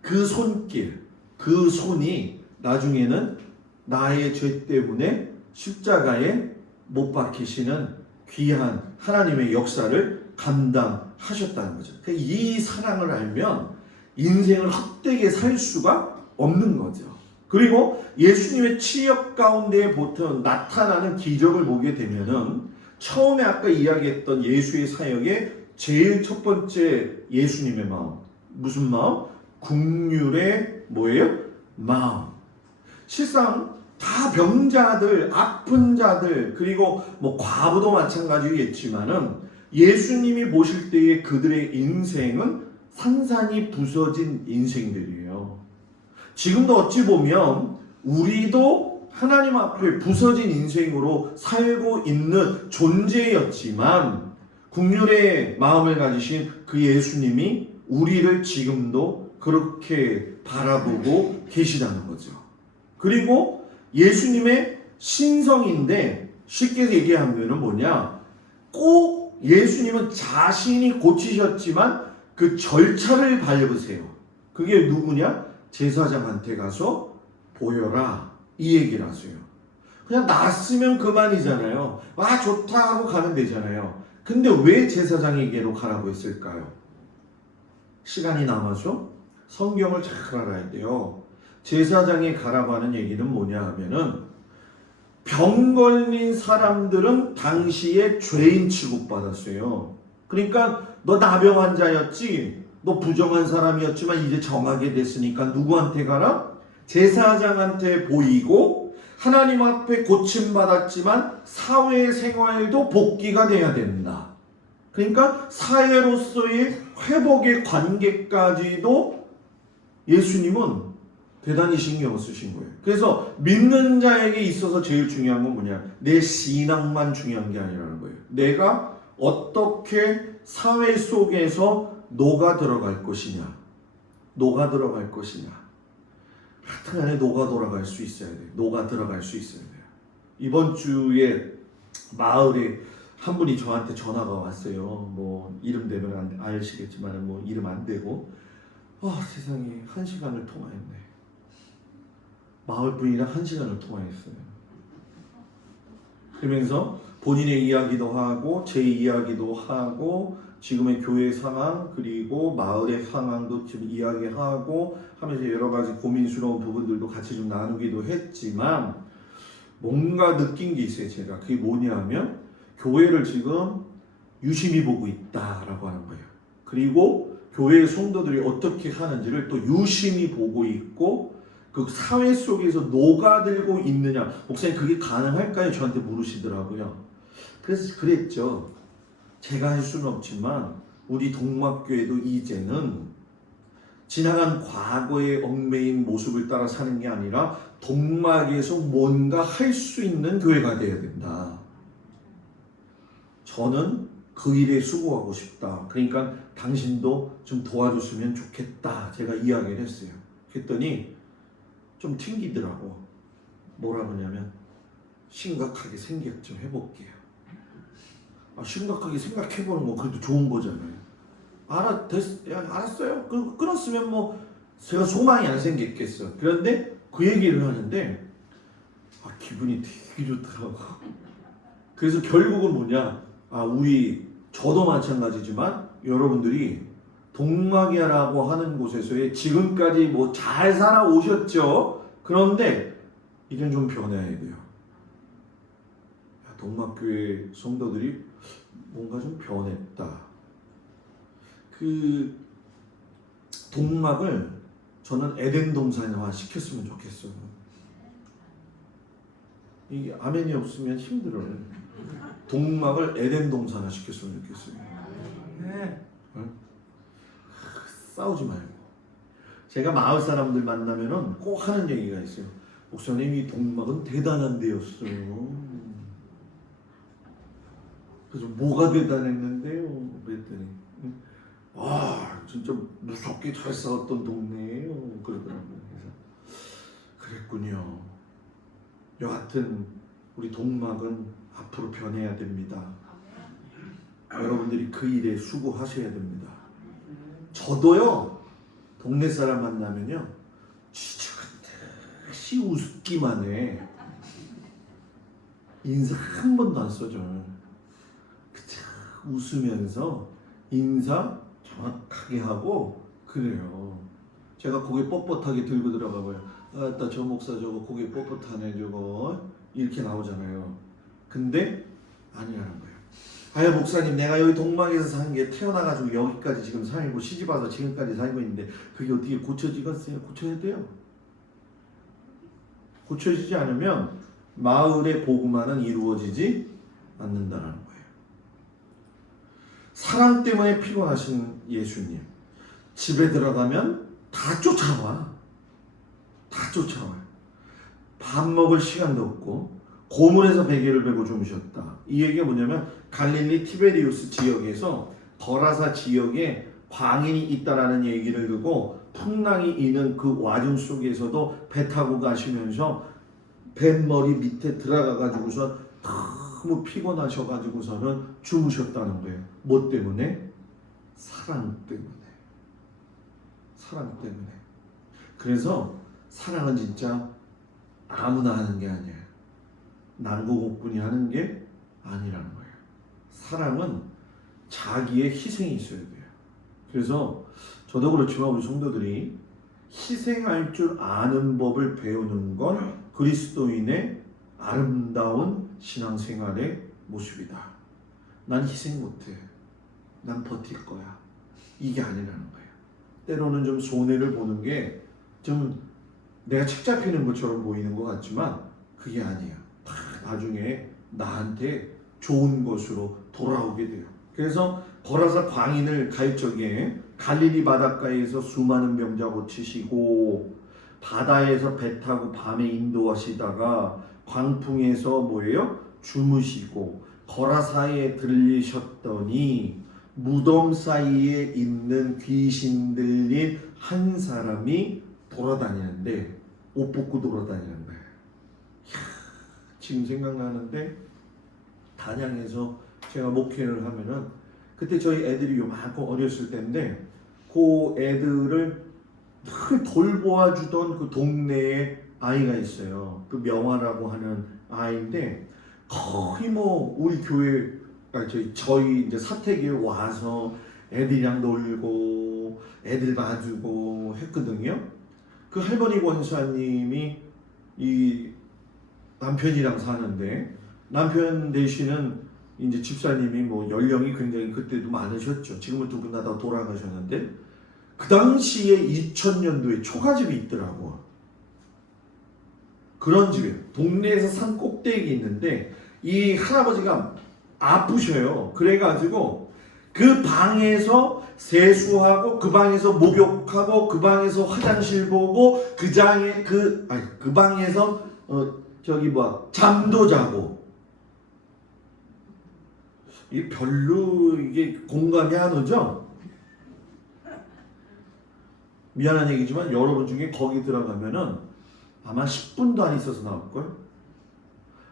그 손길, 그 손이 나중에는 나의 죄 때문에 십자가에 못 박히시는 귀한 하나님의 역사를 감당하셨다는 거죠. 이 사랑을 알면 인생을 헛되게 살 수가 없는 거죠. 그리고 예수님의 치역 가운데 보통 나타나는 기적을 보게 되면은 처음에 아까 이야기했던 예수의 사역의 제일 첫 번째 예수님의 마음 무슨 마음? 긍휼의 뭐예요? 마음. 실상 다 병자들, 아픈 자들, 그리고 뭐 과부도 마찬가지겠지만은 예수님이 보실 때의 그들의 인생은 산산이 부서진 인생들이에요. 지금도 어찌 보면 우리도 하나님 앞에 부서진 인생으로 살고 있는 존재였지만 국률의 마음을 가지신 그 예수님이 우리를 지금도 그렇게 바라보고 계시다는 거죠. 그리고 예수님의 신성인데 쉽게 얘기하면 뭐냐? 꼭 예수님은 자신이 고치셨지만 그 절차를 밟으세요. 그게 누구냐? 제사장한테 가서 보여라 이 얘기를 하세요. 그냥 났으면 그만이잖아요. 아 좋다 하고 가면 되잖아요. 근데 왜 제사장에게로 가라고 했을까요? 시간이 남아서 성경을 잘 알아야 돼요. 제사장에 가라고 하는 얘기는 뭐냐 하면은 병 걸린 사람들은 당시에 죄인 취급받았어요. 그러니까 너 나병 환자였지, 너 부정한 사람이었지만 이제 정하게 됐으니까 누구한테 가라? 제사장한테 보이고 하나님 앞에 고침받았지만 사회생활도 복귀가 돼야 된다. 그러니까 사회로서의 회복의 관계까지도 예수님은 대단히 신경을 쓰신 거예요. 그래서 믿는 자에게 있어서 제일 중요한 건 뭐냐? 내 신앙만 중요한 게 아니라는 거예요. 내가 어떻게 사회 속에서 녹아 들어갈 것이냐. 녹아 들어갈 것이냐. 하여튼간에 녹아 돌아갈 수 있어야 돼요. 녹아 들어갈 수 있어야 돼요. 이번 주에 마을에 한 분이 저한테 전화가 왔어요. 뭐 이름 되면 아시겠지만 뭐 이름 안 되고 세상에 1시간을 통화했네. 마을 분이랑 1시간을 통화했어요. 그러면서 본인의 이야기도 하고 제 이야기도 하고 지금의 교회 상황 그리고 마을의 상황도 지금 이야기하고 하면서 여러 가지 고민스러운 부분들도 같이 좀 나누기도 했지만 뭔가 느낀 게 있어요. 제가 그게 뭐냐면 교회를 지금 유심히 보고 있다라고 하는 거예요. 그리고 교회의 성도들이 어떻게 하는지를 또 유심히 보고 있고 그 사회 속에서 녹아들고 있느냐. 목사님 그게 가능할까요? 저한테 물으시더라고요. 그래서 그랬죠. 제가 할 수는 없지만 우리 동막교회도 이제는 지나간 과거의 얽매인 모습을 따라 사는 게 아니라 동막에서 뭔가 할 수 있는 교회가 되어야 된다. 저는 그 일에 수고하고 싶다. 그러니까 당신도 좀 도와줬으면 좋겠다. 제가 이야기를 했어요. 그랬더니 좀 튕기더라고. 뭐라 그러냐면 심각하게 생각 좀 해볼게요. 심각하게 생각해보는 거 그래도 좋은 거잖아요. 알았어요. 끊었으면 뭐 제가 소망이 안 생겼겠어. 그런데 그 얘기를 하는데 기분이 되게 좋더라고. 그래서 결국은 뭐냐? 저도 마찬가지지만 여러분들이 동막이라고 하는 곳에서의 지금까지 뭐 잘 살아오셨죠. 그런데 이젠 좀 변해야 돼요. 동막교회 성도들이 뭔가 좀 변했다. 그 동막을 저는 에덴 동산화 시켰으면 좋겠어요. 이게 아멘이 없으면 힘들어요. 동막을 에덴 동산화 시켰으면 좋겠어요. 네. 싸우지 말고. 제가 마을 사람들 만나면은 꼭 하는 얘기가 있어요. 목사님 이 동막은 대단한 데였어요. 그래서 뭐가 대단했는데요? 그랬더니 진짜 무섭게 잘 싸웠던 동네예요. 그러더라고요. 그래서 그랬군요. 여하튼 우리 동막은 앞으로 변해야 됩니다. 여러분들이 그 일에 수고하셔야 됩니다. 저도요. 동네 사람 만나면요. 진짜 끝없이 웃기만 해. 인사 한 번도 안 써 저는. 웃으면서 인사 정확하게 하고 그래요. 제가 고개 뻣뻣하게 들고 들어가봐요. 저 목사 저거 고개 뻣뻣하네 저거 이렇게 나오잖아요. 근데 아니라는 거예요. 목사님 내가 여기 동막에서 산 게 태어나가지고 여기까지 지금 살고 시집와서 지금까지 살고 있는데 그게 어떻게 고쳐지겠어요? 고쳐야 돼요. 고쳐지지 않으면 마을의 복음화는 이루어지지 않는다는 거예요. 사랑 때문에 피곤하신 예수님, 집에 들어가면 다 쫓아와. 다 쫓아와요. 밥 먹을 시간도 없고 고물에서 베개를 베고 주무셨다. 이 얘기가 뭐냐면 갈릴리 티베리우스 지역에서 거라사 지역에 광인이 있다라는 얘기를 듣고 풍랑이 있는 그 와중 속에서도 배 타고 가시면서 뱃머리 밑에 들어가 가지고서 너무 피곤하셔가지고서는 주무셨다는 거예요. 뭐 때문에? 사랑 때문에. 사랑 때문에. 그래서 사랑은 진짜 아무나 하는 게 아니에요. 난고곡분이 하는 게 아니라는 거예요. 사랑은 자기의 희생이 있어야 돼요. 그래서 저도 그렇지만 우리 성도들이 희생할 줄 아는 법을 배우는 건 그리스도인의 아름다운 신앙생활의 모습이다. 난 희생 못해. 난 버틸 거야. 이게 아니라는 거예요. 때로는 좀 손해를 보는 게 좀 내가 책 잡히는 것처럼 보이는 것 같지만 그게 아니에요. 다 나중에 나한테 좋은 것으로 돌아오게 돼요. 그래서 거라사 광인을 갈 적에 갈릴리 바닷가에서 수많은 병자 고치시고 바다에서 배 타고 밤에 인도하시다가 광풍에서 뭐예요? 주무시고 거라사에 들리셨더니 무덤 사이에 있는 귀신 들린 한 사람이 돌아다니는데 옷 벗고 돌아다니는 거예요. 지금 생각나는데 단양에서 제가 목회를 하면은 그때 저희 애들이 요만큼 어렸을 때인데 그 애들을 늘 돌보아주던 그 동네에 아이가 있어요. 그 명화라고 하는 아이인데 거의 뭐 우리 교회 저희 이제 사택에 와서 애들이랑 놀고 애들 봐주고 했거든요. 그 할머니 권사님이 이 남편이랑 사는데 남편 되시는 이제 집사님이 뭐 연령이 굉장히 그때도 많으셨죠. 지금은 두 분 다 돌아가셨는데 그 당시에 2000년도에 초가집이 있더라고. 그런 집이에요. 동네에서 산 꼭대기 있는데 이 할아버지가 아프셔요. 그래가지고 그 방에서 세수하고 그 방에서 목욕하고 그 방에서 화장실 보고 그 방에서 잠도 자고 이게 별로 이게 공감이 안 오죠? 미안한 얘기지만 여러분 중에 거기 들어가면은 아마 10분도 안 있어서 나올걸?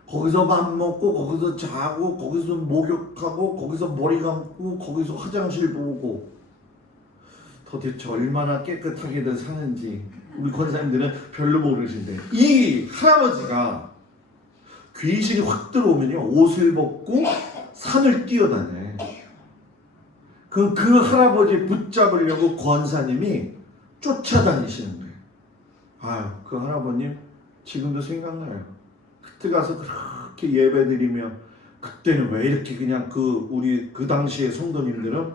거기서 밥 먹고 거기서 자고 거기서 목욕하고 거기서 머리 감고 거기서 화장실 보고 도대체 얼마나 깨끗하게들 사는지 우리 권사님들은 별로 모르시는데 이 할아버지가 귀신이 확 들어오면요 옷을 벗고 산을 뛰어다녀. 그 할아버지 붙잡으려고 권사님이 쫓아다니시는 거예요. 아유, 그 할아버님 지금도 생각나요. 그때 가서 그렇게 예배드리며 그때는 왜 이렇게 그냥 우리 그 당시에 성도님들은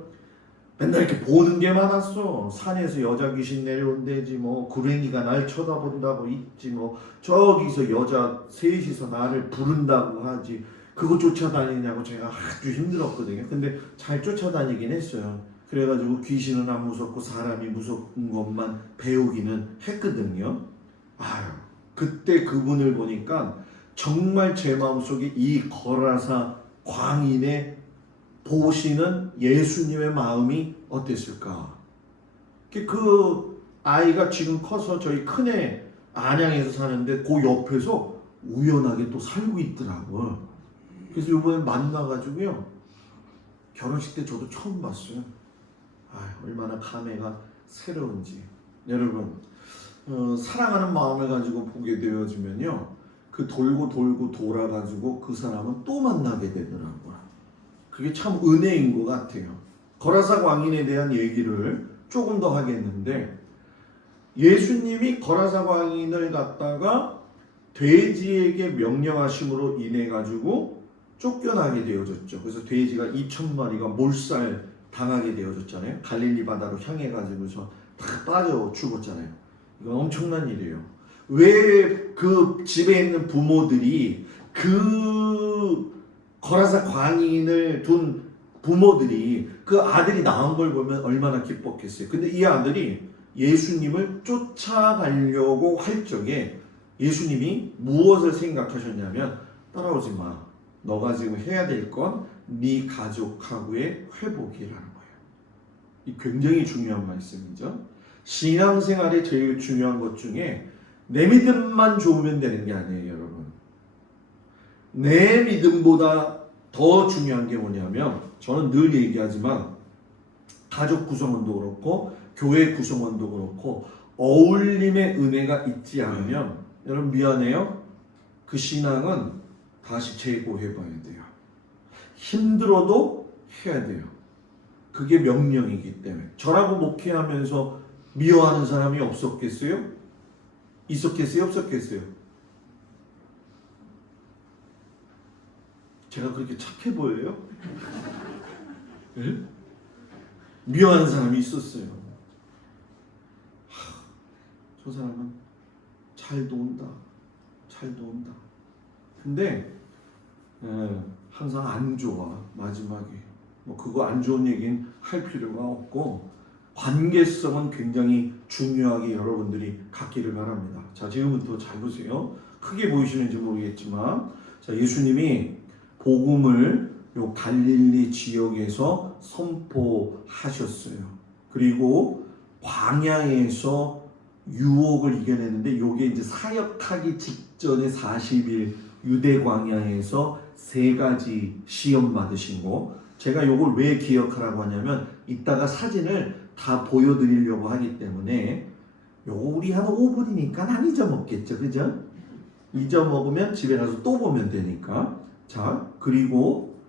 맨날 이렇게 보는 게 많았어. 산에서 여자 귀신 내려온대지 뭐 구랭이가 날 쳐다본다고 있지 뭐 저기서 여자 셋이서 나를 부른다고 하지 그거 쫓아다니냐고 제가 아주 힘들었거든요. 근데 잘 쫓아다니긴 했어요. 그래가지고 귀신은 안 무섭고 사람이 무서운 것만 배우기는 했거든요. 아유, 그때 그분을 보니까 정말 제 마음속에 이 거라사 광인의 보시는 예수님의 마음이 어땠을까? 그 아이가 지금 커서 저희 큰애 안양에서 사는데 그 옆에서 우연하게 또 살고 있더라고요. 그래서 이번에 만나가지고요. 결혼식 때 저도 처음 봤어요. 얼마나 감회가 새로운지. 여러분 사랑하는 마음을 가지고 보게 되어지면요. 그 돌고 돌아가지고 그 사람은 또 만나게 되더라고요. 그게 참 은혜인 것 같아요. 거라사 광인에 대한 얘기를 조금 더 하겠는데 예수님이 거라사 광인을 갖다가 돼지에게 명령하심으로 인해 가지고 쫓겨나게 되어졌죠. 그래서 돼지가 2,000마리가 몰살 당하게 되어졌잖아요. 갈릴리 바다로 향해 가지고서 다 빠져 죽었잖아요. 이건 엄청난 일이에요. 왜 그 집에 있는 부모들이 그 거라사 광인을 둔 부모들이 그 아들이 낳은 걸 보면 얼마나 기뻤겠어요. 근데 이 아들이 예수님을 쫓아가려고 할 적에 예수님이 무엇을 생각하셨냐면 따라오지 마. 너가 지금 해야 될 건 네 가족하고의 회복이라는 거예요. 이 굉장히 중요한 말씀이죠. 신앙생활에 제일 중요한 것 중에 내 믿음만 좋으면 되는 게 아니에요, 여러분. 내 믿음보다 더 중요한 게 뭐냐면 저는 늘 얘기하지만 가족 구성원도 그렇고 교회 구성원도 그렇고 어울림의 은혜가 있지 않으면 여러분 미안해요. 그 신앙은 다시 재고해봐야 돼요. 힘들어도 해야 돼요. 그게 명령이기 때문에. 저라고 목회하면서 미워하는 사람이 없었겠어요? 있었겠어요? 없었겠어요? 제가 그렇게 착해 보여요? 네? 미워하는 사람이 있었어요. 저 사람은 잘 돈다. 근데 항상 안 좋아. 마지막에 뭐 그거 안 좋은 얘기는 할 필요가 없고 관계성은 굉장히 중요하게 여러분들이 갖기를 바랍니다. 자, 지금부터 잘 보세요. 크게 보이시는지 모르겠지만 자, 예수님이 복음을 요 갈릴리 지역에서 선포하셨어요. 그리고 광야에서 유혹을 이겨내는데 요게 이제 사역하기 직전에 40일 유대 광야에서 3가지 시험 받으신 거. 제가 요걸 왜 기억하라고 하냐면 이따가 사진을 다 보여드리려고 하기 때문에 요거 우리 한 5분이니까 안 잊어먹겠죠, 그죠? 잊어먹으면 집에 가서 또 보면 되니까. 자, 그리고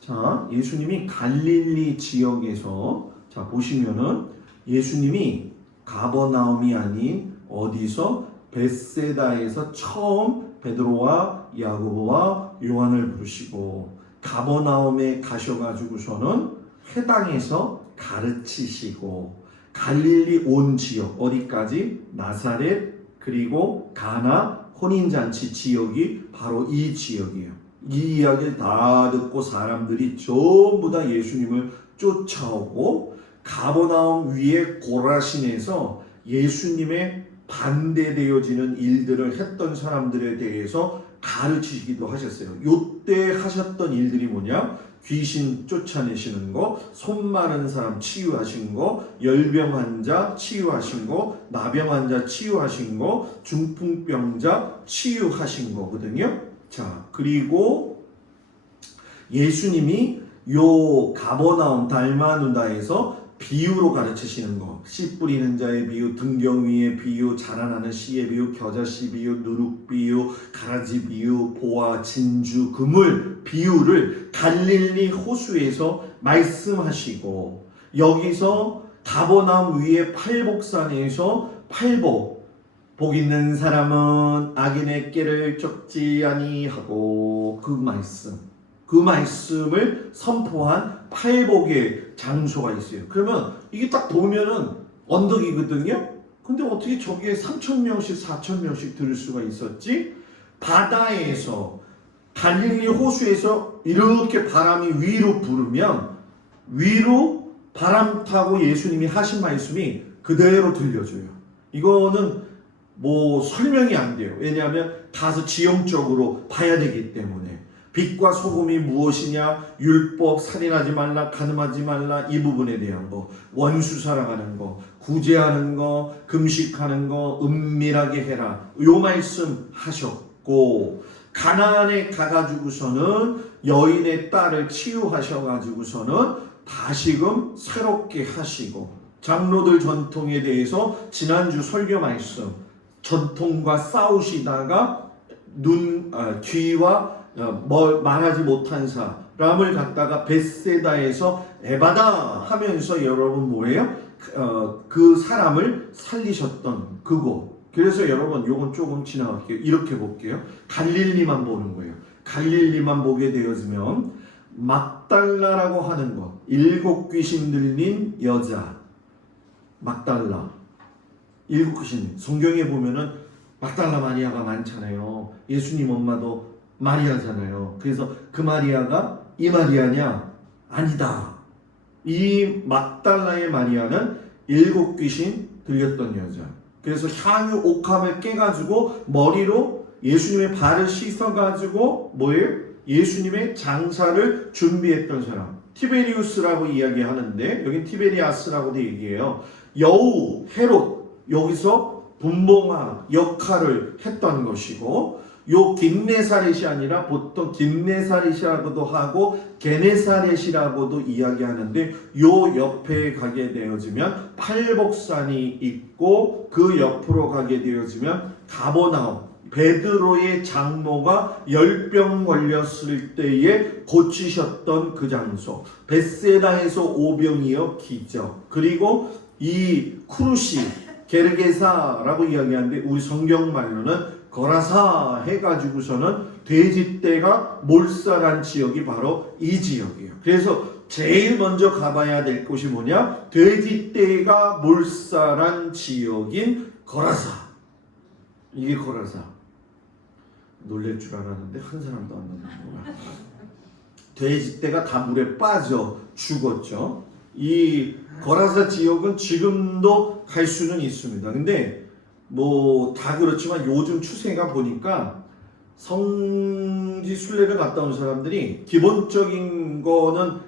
자, 예수님이 갈릴리 지역에서 자 보시면은 예수님이 가버나움이 아닌 어디서 벳세다에서 처음 베드로와 야고보와 요한을 부르시고 가버나움에 가셔가지고서는 회당에서 가르치시고 갈릴리 온 지역 어디까지? 나사렛 그리고 가나 혼인잔치 지역이 바로 이 지역이에요. 이 이야기를 다 듣고 사람들이 전부 다 예수님을 쫓아오고 가버나움 위에 고라신에서 예수님의 반대되어지는 일들을 했던 사람들에 대해서 가르치기도 하셨어요. 요때 하셨던 일들이 뭐냐? 귀신 쫓아내시는 거, 손 마른 사람 치유하신 거, 열병 환자 치유하신 거, 나병 환자 치유하신 거, 중풍병자 치유하신 거거든요. 자, 그리고 예수님이 요 가버나움 달마누다에서 비유로 가르치시는 거, 씨 뿌리는 자의 비유, 등경 위의 비유, 자라나는 씨의 비유, 겨자씨 비유, 누룩 비유, 가라지 비유, 보화, 진주, 그물 비유를 갈릴리 호수에서 말씀하시고 여기서 가버나움 위의 팔복산에서 복 있는 사람은 악인의 깨를 쫓지 아니하고 그 말씀을 선포한 팔복의 장소가 있어요. 그러면 이게 딱 보면은 언덕이거든요. 근데 어떻게 저기에 3,000명씩 4,000명씩 들을 수가 있었지? 바다에서 갈릴리 호수에서 이렇게 바람이 위로 불으면 위로 바람 타고 예수님이 하신 말씀이 그대로 들려줘요. 이거는 뭐 설명이 안 돼요. 왜냐하면 가서 지형적으로 봐야 되기 때문에. 빛과 소금이 무엇이냐? 율법, 살인하지 말라, 간음하지 말라, 이 부분에 대한 거, 원수 사랑하는 거, 구제하는 거, 금식하는 거, 은밀하게 해라. 요 말씀 하셨고, 가나안에 가가지고서는 여인의 딸을 치유하셔가지고서는 다시금 새롭게 하시고, 장로들 전통에 대해서 지난주 설교 말씀, 전통과 싸우시다가 뒤와 말하지 못한 사람을 갖다가 벳세다에서 에바다 하면서 여러분 뭐예요? 그 사람을 살리셨던 그곳. 그래서 여러분 요건 조금 지나갈게요. 이렇게 볼게요. 갈릴리만 보는 거예요. 갈릴리만 보게 되어지면 막달라라고 하는 것, 7 귀신 들린 여자 막달라, 7 귀신. 성경에 보면은 막달라 마리아가 많잖아요. 예수님 엄마도 마리아잖아요. 그래서 그 마리아가 이 마리아냐? 아니다. 이 막달라의 마리아는 7 귀신 들렸던 여자. 그래서 향유 옥합을 깨가지고 머리로 예수님의 발을 씻어가지고 뭐예요? 예수님의 장사를 준비했던 사람. 티베리우스라고 이야기하는데 여긴 티베리아스라고도 얘기해요. 여우 헤롯 여기서 분봉왕 역할을 했던 것이고, 요 김네사렛이 아니라 보통 김네사렛이라고도 하고 게네사렛이라고도 이야기하는데, 요 옆에 가게 되어지면 팔복산이 있고 그 옆으로 가게 되어지면 가버나움, 베드로의 장모가 열병 걸렸을 때에 고치셨던 그 장소, 벳세다에서 오병이어 기적, 그리고 이 쿠르시 게르게사라고 이야기하는데 우리 성경말로는 거라사 해가지고서는 돼지떼가 몰살한 지역이 바로 이 지역이에요. 그래서 제일 먼저 가봐야 될 곳이 뭐냐? 돼지떼가 몰살한 지역인 거라사. 이게 거라사. 놀랄 줄 알았는데 한 사람도 안 놀랐구나. 돼지떼가 다 물에 빠져 죽었죠. 이 거라사 지역은 지금도 갈 수는 있습니다. 근데 뭐 다 그렇지만 요즘 추세가 보니까 성지 순례를 갔다 온 사람들이 기본적인 거는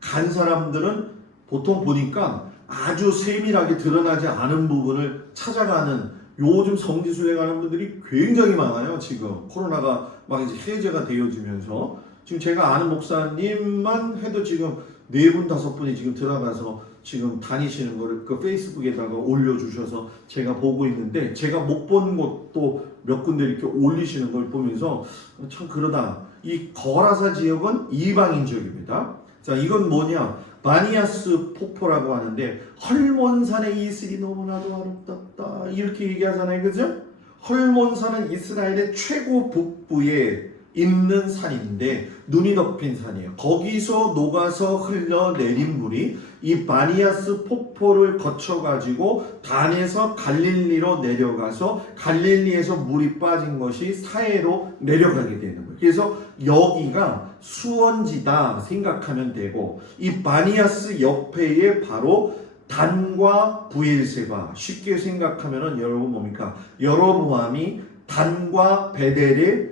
간 사람들은 보통 보니까 아주 세밀하게 드러나지 않은 부분을 찾아가는, 요즘 성지 순례 가는 분들이 굉장히 많아요. 지금 코로나가 막 이제 해제가 되어지면서 지금 제가 아는 목사님만 해도 지금 4분 5분이 지금 들어가서 지금 다니시는 거를 그 페이스북에다가 올려주셔서 제가 보고 있는데, 제가 못 본 곳도 몇 군데 이렇게 올리시는 걸 보면서 참 그러다. 이 거라사 지역은 이방인 지역입니다. 자, 이건 뭐냐? 바니아스 폭포라고 하는데, 헐몬산의 이슬이 너무나도 아름답다 이렇게 얘기하잖아요. 그죠? 헐몬산은 이스라엘의 최고 북부에 있는 산인데 눈이 덮인 산이에요. 거기서 녹아서 흘러내린 물이 이 바니아스 폭포를 거쳐가지고 단에서 갈릴리로 내려가서 갈릴리에서 물이 빠진 것이 사해로 내려가게 되는 거예요. 그래서 여기가 수원지다 생각하면 되고, 이 바니아스 옆에 바로 단과 부엘세바, 쉽게 생각하면은 여러분 뭡니까? 여로보암이 단과 베델의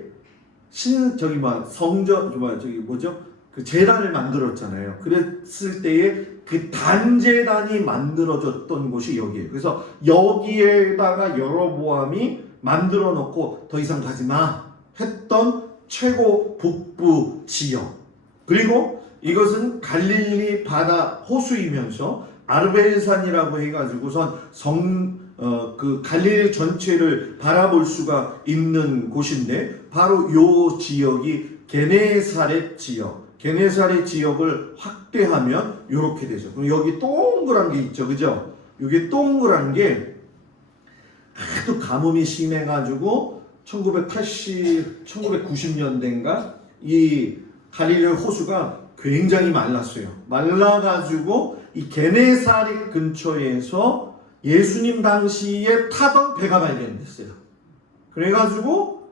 그 제단을 만들었잖아요. 그랬을 때에 그 단제단이 만들어졌던 곳이 여기에요. 그래서 여기에다가 여로보암이 만들어 놓고 더 이상 가지 마 했던 최고 북부 지역. 그리고 이것은 갈릴리 바다 호수이면서 아르벨산이라고 해가지고선 그 갈릴리 전체를 바라볼 수가 있는 곳인데, 바로 요 지역이 게네사렛 지역. 게네사렛 지역을 확대하면 이렇게 되죠. 그럼 여기 동그란 게 있죠, 그죠? 여기 동그란 게 하도 가뭄이 심해가지고 1990년대인가 이 갈릴리 호수가 굉장히 말랐어요. 말라가지고 이 게네사렛 근처에서 예수님 당시에 타던 배가 발견됐어요. 그래가지고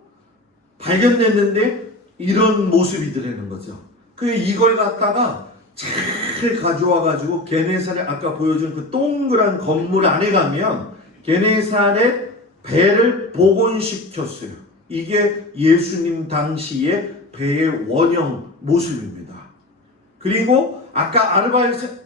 발견됐는데 이런 모습이 되는 거죠. 이걸 갖다가 잘 가져와가지고 게네사렛 아까 보여준 그 동그란 건물 안에 가면 게네사렛 배를 복원시켰어요. 이게 예수님 당시의 배의 원형 모습입니다. 그리고 아까 아르벨산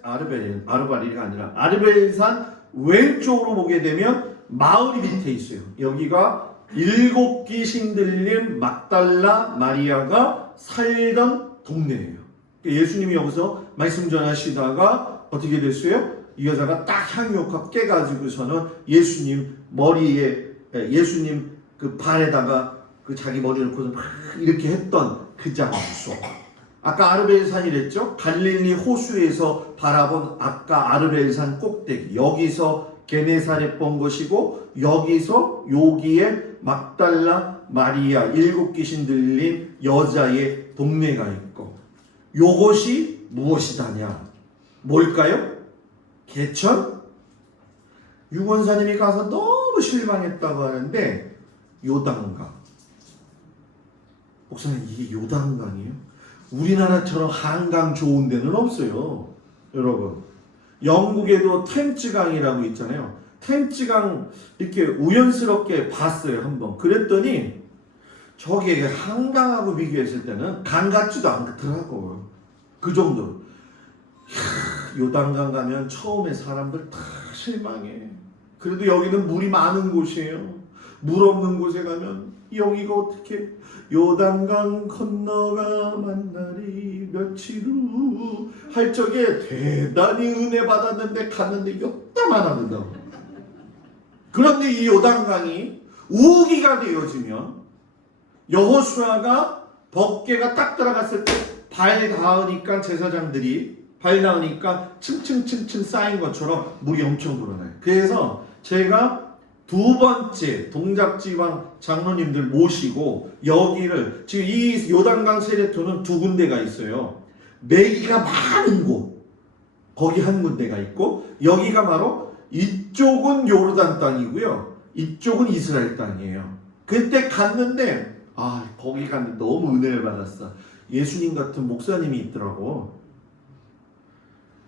왼쪽으로 보게 되면 마을이 밑에 있어요. 여기가 7 귀신 들린 막달라 마리아가 살던 동네예요. 예수님이 여기서 말씀 전하시다가 어떻게 됐어요? 이 여자가 딱 향유옥합 깨가지고서는 예수님 머리에, 예수님 그 발에다가 그 자기 머리를 놓고서 막 이렇게 했던 그 장소. 아까 아르벨산이랬죠? 갈릴리 호수에서 바라본 아까 아르벨산 꼭대기. 여기서 게네사렛 본 것이고, 여기서 여기에 막달라 마리아 7 귀신 들린 여자의 동네가 있고, 요것이 무엇이다냐? 뭘까요? 개천? 유권사님이 가서 너무 실망했다고 하는데 요단강. 목사님, 이게 요단강이에요? 우리나라처럼 한강 좋은 데는 없어요. 여러분, 영국에도 템즈강이라고 있잖아요. 템즈강 이렇게 우연스럽게 봤어요, 한번. 그랬더니 저게 한강하고 비교했을 때는 강 같지도 않더라고요. 그 정도로. 요단강 가면 처음에 사람들 다 실망해. 그래도 여기는 물이 많은 곳이에요. 물 없는 곳에 가면 여기가 어떻게 요단강 건너가 만날이 며칠 후 할 적에 대단히 은혜 받았는데 갔는데 요따만 하거든. 그런데 이 요단강이 우기가 되어지면 여호수아가 법궤가 딱 들어갔을 때 발 닿으니까 제사장들이 발 닿으니까 층층층층 쌓인 것처럼 물이 엄청 불어나요. 그래서 제가 두 번째 동작지방 장로님들 모시고 여기를 지금 이 요단강 세례토는 두 군데가 있어요. 메기가 많은 곳 거기 한 군데가 있고 여기가 바로 이쪽은 요르단 땅이고요. 이쪽은 이스라엘 땅이에요. 그때 갔는데 거기 갔는데 너무 은혜를 받았어. 예수님 같은 목사님이 있더라고.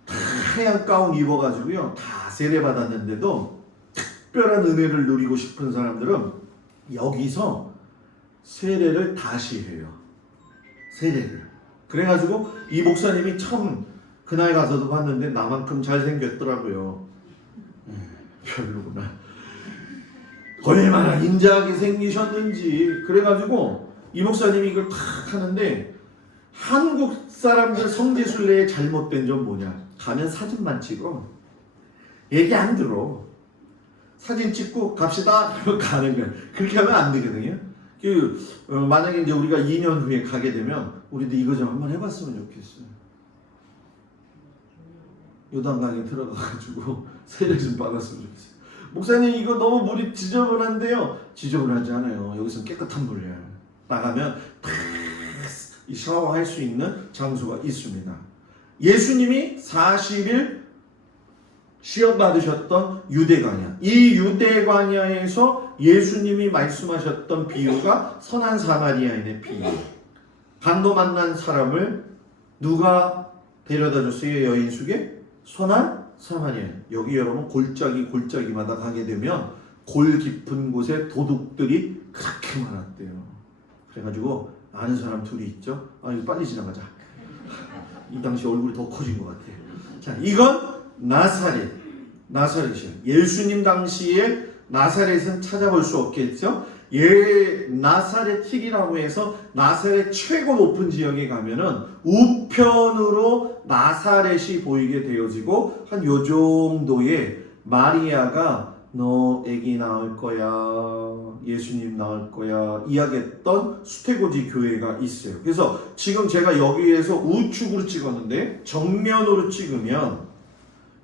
하얀 가운 입어가지고요. 다 세례 받았는데도 특별한 은혜를 누리고 싶은 사람들은 여기서 세례를 다시 해요. 세례를. 그래가지고 이 목사님이 참 그날 가서도 봤는데 나만큼 잘생겼더라고요. 별로구나. 얼마나 인자하게 생기셨는지. 그래가지고 이 목사님이 이걸 탁 하는데 한국 사람들 성지순례의 잘못된 점 뭐냐? 가면 사진만 찍어. 얘기 안 들어. 사진 찍고 갑시다 하면 가는 거야. 그렇게 하면 안 되거든요. 만약에 이제 우리가 2년 후에 가게 되면 우리도 이거 좀 한번 해봤으면 좋겠어요. 요단강에 들어가가지고 세례 좀 받았으면 좋겠어요. 목사님 이거 너무 물이 지저분한데요. 지저분하지 않아요. 여기서 깨끗한 물이에요. 나가면 탁 샤워할 수 있는 장소가 있습니다. 예수님이 40일 시험 받으셨던 유대광야. 이 유대광야에서 예수님이 말씀하셨던 비유가 선한 사마리아인의 비유. 강도 만난 사람을 누가 데려다 줬어요? 여인 속에 선한 사마리아인. 여기 여러분 골짜기마다 가게 되면 골 깊은 곳에 도둑들이 그렇게 많았대요. 그래가지고 아는 사람 둘이 있죠. 이거 빨리 지나가자. 이 당시 얼굴이 더 커진 것 같아요. 자, 이건 나사렛이에요. 예수님 당시에 나사렛은 찾아볼 수 없겠죠. 나사렛 힐이라고 해서 나사렛 최고 높은 지역에 가면은 우편으로 나사렛이 보이게 되어지고 한 요 정도의 마리아가 너 애기 낳을 거야, 예수님 낳을 거야 이야기했던 수태고지 교회가 있어요. 그래서 지금 제가 여기에서 우측으로 찍었는데 정면으로 찍으면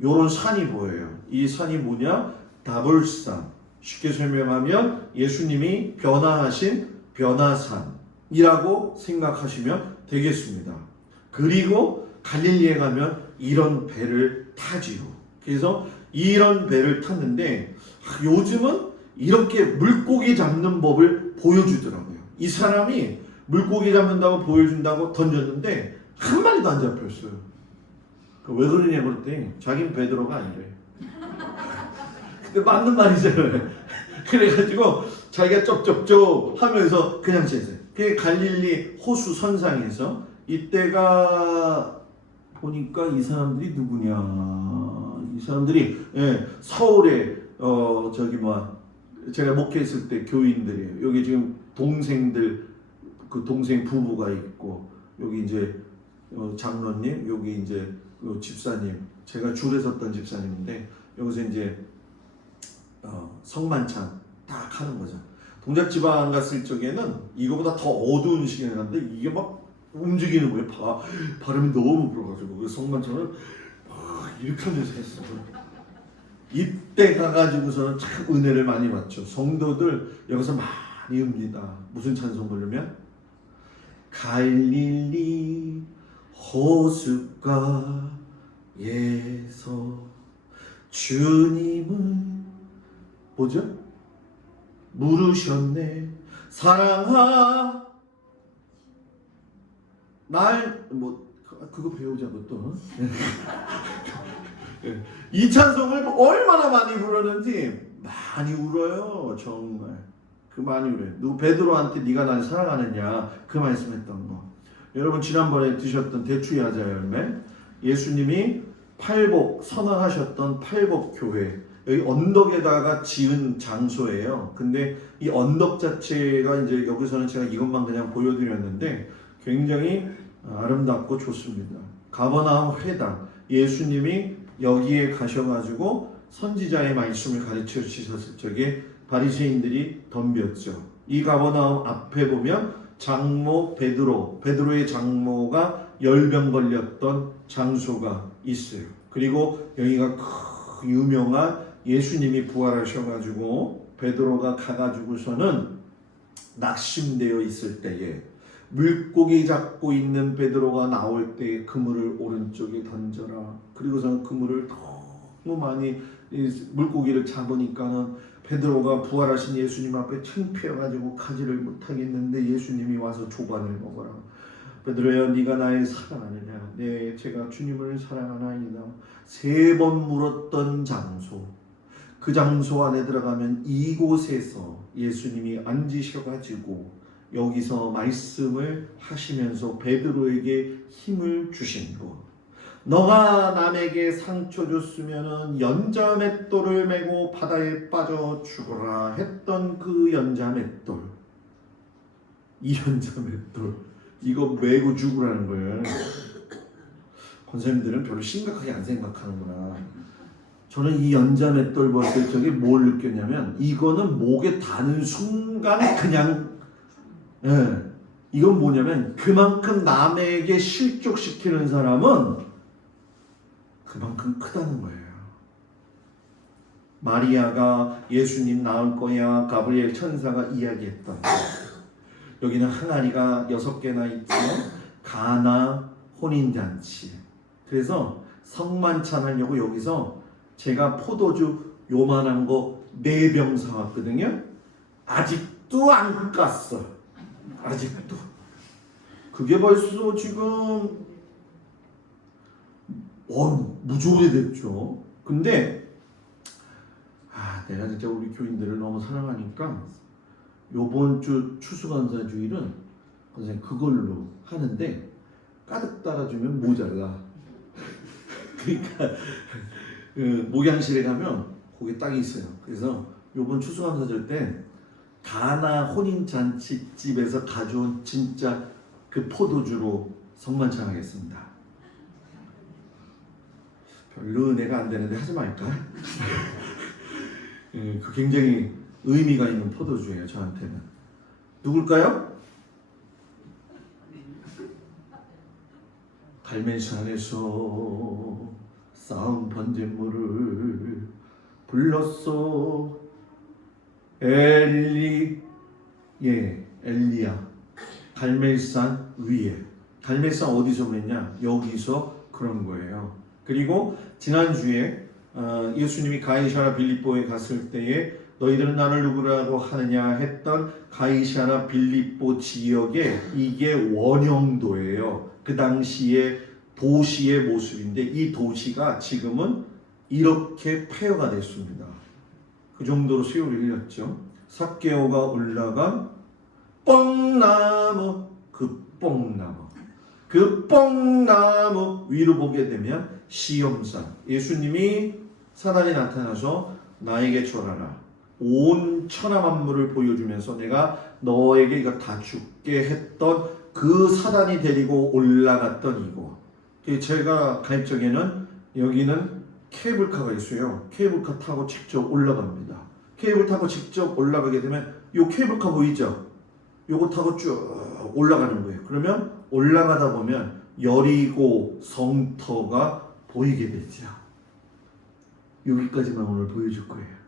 요런 산이 보여요. 이 산이 뭐냐? 다볼산. 쉽게 설명하면 예수님이 변화하신 변화산이라고 생각하시면 되겠습니다. 그리고 갈릴리에 가면 이런 배를 타지요. 그래서 이런 배를 탔는데 요즘은 이렇게 물고기 잡는 법을 보여주더라고요. 이 사람이 물고기 잡는다고 보여준다고 던졌는데 한 마리도 안 잡혔어요. 왜 그러냐 그랬더니 자기는 베드로가 아니래. 근데 맞는 말이잖아요. 그래가지고 자기가 쩝쩝쩝 하면서 그냥 쟀어요. 그게 갈릴리 호수 선상에서 이때가 보니까 이 사람들이 누구냐? 이 사람들이 서울에 제가 목회했을 때 교인들이에요. 여기 지금 동생들 그 동생 부부가 있고 여기 이제 장로님 여기 이제 집사님 제가 줄에 섰던 집사님인데 여기서 이제 성만찬 딱 하는 거죠. 동작지방 갔을 적에는 이거보다 더 어두운 시간에 갔는데 이게 막 움직이는 거예요. 바람이 너무 불어가지고 그 성만찬을 이렇게 하면서 했어요. 이때 가가지고서는 참 은혜를 많이 받죠. 성도들 여기서 많이 읍니다. 무슨 찬송 부르면 갈릴리 호숫가에서 주님은 뭐죠? 물으셨네. 사랑하 날 그거 배우자고 또. 이 찬송을 얼마나 많이 부르는지 많이 울어요. 정말 많이 울어요. 누구 베드로한테 네가 날 사랑하느냐 그 말씀했던 거. 여러분 지난번에 드셨던 대추의 야자 열매, 예수님이 팔복 선언하셨던 팔복 교회, 여기 언덕에다가 지은 장소예요. 근데 이 언덕 자체가 이제 여기서는 제가 이것만 그냥 보여드렸는데 굉장히 아름답고 좋습니다. 가버나움 회당, 예수님이 여기에 가셔가지고 선지자의 말씀을 가르쳐 주셨을 적에 바리새인들이 덤볐죠. 이 가버나움 앞에 보면 장모 베드로의 장모가 열병 걸렸던 장소가 있어요. 그리고 여기가 유명한 예수님이 부활하셔가지고 베드로가 가가지고서는 낙심되어 있을 때에 물고기 잡고 있는 베드로가 나올 때에 그물을 오른쪽에 던져라. 그리고서는 그물을 너무 많이 물고기를 잡으니까는 베드로가 부활하신 예수님 앞에 창피해가지고 가지를 못하겠는데 예수님이 와서 조반을 먹어라. 베드로야 네가 나를 사랑하느냐. 네 제가 주님을 사랑하나이다. 3번 물었던 장소, 그 장소 안에 들어가면 이곳에서 예수님이 앉으셔가지고 여기서 말씀을 하시면서 베드로에게 힘을 주신 것. 너가 남에게 상처 줬으면은 연자맷돌을 메고 바다에 빠져 죽어라 했던 그 연자맷돌, 이 연자맷돌 이거 메고 죽으라는 거예요. 권사님들은 별로 심각하게 안 생각하는구나. 저는 이 연자맷돌 봤을 적에 뭘 느꼈냐면 이거는 목에 닿는 순간 그냥 이건 뭐냐면 그만큼 남에게 실족시키는 사람은 그만큼 크다는 거예요. 마리아가 예수님 낳을 거야 가브리엘 천사가 이야기했던 여기는 항아리가 6개나 있죠. 가나 혼인잔치. 그래서 성만찬 하려고 여기서 제가 포도주 요만한 거 4병 사왔거든요. 아직도 안 깠어. 아직도. 그게 벌써 지금 무지 오래됐죠. 근데 내가 진짜 우리 교인들을 너무 사랑하니까 요번 주 추수감사 주일은 선생님 그걸로 하는데 가득 따라주면 모자라. 그러니까 목양실에 가면 거기 딱 있어요. 그래서 요번 추수감사절 때 가나 혼인잔치집에서 가져온 진짜 그 포도주로 성만찬 하겠습니다. 별로 은혜가 안 되는데 하지 말까? 그 굉장히 의미가 있는 포도주예요. 저한테는. 누굴까요? 갈멜산에서 쌓은 번제물을 불렀어. 엘리야. 갈멜산 위에. 갈멜산 어디서 그랬냐? 여기서 그런 거예요. 그리고 지난주에 예수님이 가이사랴 빌립보에 갔을 때에 너희들은 나를 누구라고 하느냐 했던 가이사랴 빌립보 지역에 이게 원형도예요. 그 당시에 도시의 모습인데 이 도시가 지금은 이렇게 폐허가 됐습니다. 그 정도로 세월이 흘렸죠. 삭개오가 올라간 뽕나무, 그 뽕나무 위로 보게 되면 시험산, 예수님이 사단이 나타나서 나에게 절하라. 온 천하 만물을 보여주면서 내가 너에게 이거 다 죽게 했던 그 사단이 데리고 올라갔던 이곳. 제가 갈 적에는 여기는 케이블카가 있어요. 케이블카 타고 직접 올라갑니다. 케이블 타고 직접 올라가게 되면 요 케이블카 보이죠? 요거 타고 쭉 올라가는 거예요. 그러면 올라가다 보면 여리고 성터가 보이게 되죠. 여기까지만 오늘 보여줄 거예요.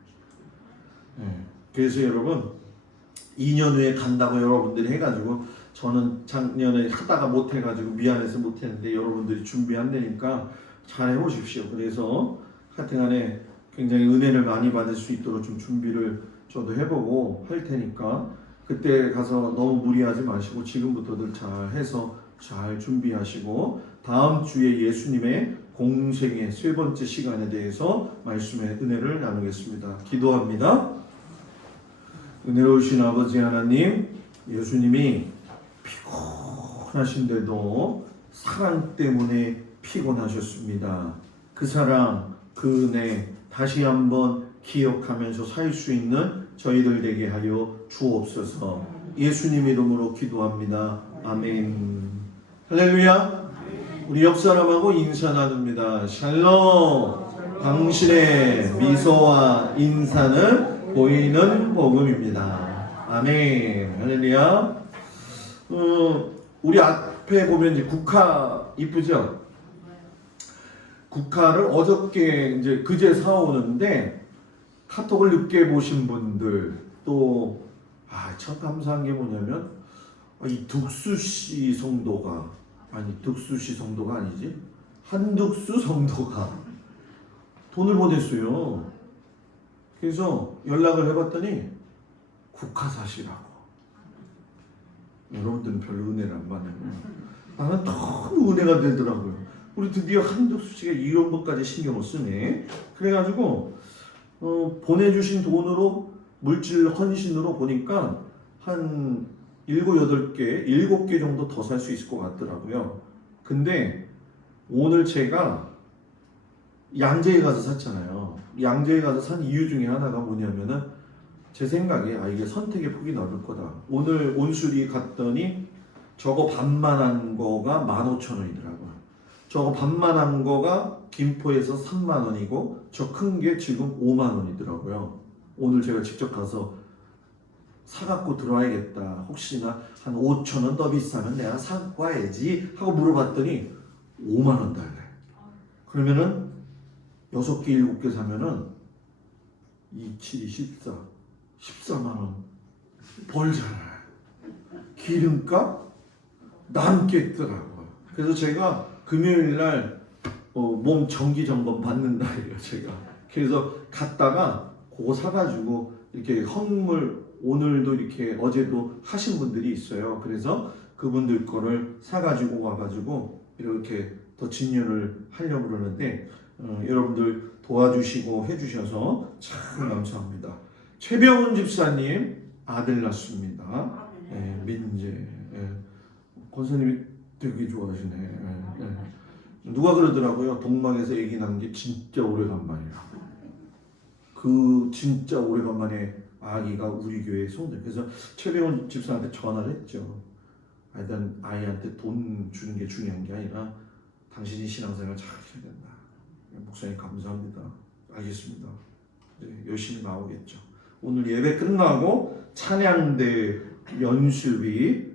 그래서 여러분 2년 후에 간다고 여러분들이 해가지고 저는 작년에 하다가 못해가지고 미안해서 못했는데 여러분들이 준비 안 되니까 잘 해보십시오. 그래서 하여튼간에 굉장히 은혜를 많이 받을 수 있도록 좀 준비를 저도 해보고 할 테니까 그때 가서 너무 무리하지 마시고 지금부터들 잘 해서 잘 준비하시고 다음 주에 예수님의 공생의 세 번째 시간에 대해서 말씀의 은혜를 나누겠습니다. 기도합니다. 은혜로우신 아버지 하나님, 예수님이 피곤하신데도 사랑 때문에 피곤하셨습니다. 그 사랑, 그 은혜 다시 한번 기억하면서 살 수 있는 저희들 되게 하여 주옵소서. 예수님 이름으로 기도합니다. 아멘. 할렐루야. 우리 옆 사람하고 인사 나눕니다. 샬롬. 당신의 미소와 인사는 보이는 복음입니다. 아멘. 할렐루야. 우리 앞에 보면 이제 국화 이쁘죠? 국화를 어저께 이제 그제 사오는데 카톡을 늦게 보신 분들 또 참 감사한 게 뭐냐면 이 득수씨 성도가 득수씨 성도가 아니지 한득수 성도가 돈을 보냈어요. 그래서 연락을 해봤더니 국화 사시라고. 여러분들은 별로 은혜를 안 받아요. 나는 너무 은혜가 되더라고요. 우리 드디어 한득수 씨가 이런 것까지 신경을 쓰네. 그래가지고 보내주신 돈으로 물질 헌신으로 보니까 한 7개 정도 더 살 수 있을 것 같더라고요. 근데 오늘 제가 양재에 가서 샀잖아요. 양재에 가서 산 이유 중에 하나가 뭐냐면은 제 생각에 이게 선택의 폭이 넓을 거다. 오늘 온수리 갔더니 저거 반만한 거가 15,000원이더라고요. 저거 반만한 거가 김포에서 3만원이고 저 큰 게 지금 5만원이더라고요. 오늘 제가 직접 가서 사갖고 들어와야겠다. 혹시나 한 5,000원 더 비싸면 내가 사갖고 와야지 하고 물어봤더니 5만원 달래. 그러면은 6개, 7개 사면은 2, 7, 14, 14만원 벌잖아요. 기름값 남겠더라고요. 그래서 제가 금요일날 몸 정기 점검 받는 날이에요. 제가 그래서 갔다가 그거 사가지고 이렇게 헌물 오늘도 이렇게 어제도 하신 분들이 있어요. 그래서 그분들 거를 사가지고 와가지고 이렇게 더 진열을 하려고 그러는데 여러분들 도와주시고 해주셔서 참 감사합니다. 최병훈 집사님 아들 낳습니다. 민재. 권사님이 되게 좋아하시네. 누가 그러더라고요. 동방에서 아기 낳은 게 진짜 오래간만이라고. 그 진짜 오래간만에 아기가 우리 교회에 송돼. 그래서 최병훈 집사한테 전화를 했죠. 일단 아이한테 돈 주는 게 중요한 게 아니라 당신이 신앙생활 잘 해야 된다. 목사님 감사합니다. 알겠습니다. 네, 열심히 나오겠죠. 오늘 예배 끝나고 찬양대 연습이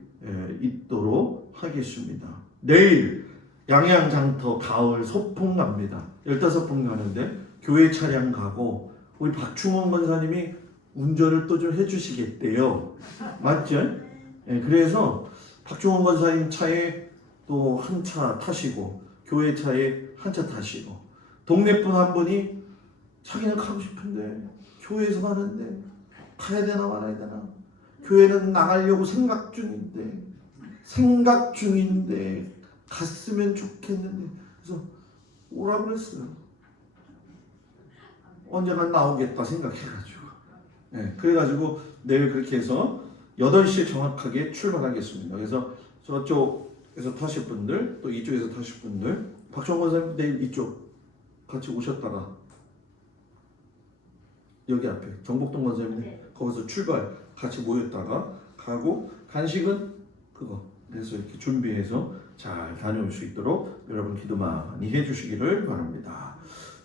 있도록 하겠습니다. 내일 양양장터 가을 소풍 갑니다. 15분 가는데 교회 차량 가고 우리 박충원 권사님이 운전을 또 좀 해주시겠대요. 맞죠? 그래서 박충원 권사님 차에 또 한 차 타시고 교회 차에 한 차 타시고 동네 분 한 분이 자기는 가고 싶은데 교회에서 가는데 가야 되나 말아야 되나 교회는 나가려고 생각 중인데 갔으면 좋겠는데 그래서 오라고 그랬어요. 언젠가 나오겠다 생각해가지고 그래가지고 내일 그렇게 해서 8시에 정확하게 출발하겠습니다. 그래서 저쪽에서 타실 분들 또 이쪽에서 타실 분들 박정원 선생님 내일 이쪽 같이 오셨다가 여기 앞에 정복동 권사님 거기서 출발 같이 모였다가 가고 간식은 그거 그래서 이렇게 준비해서 잘 다녀올 수 있도록 여러분 기도 많이 해주시기를 바랍니다.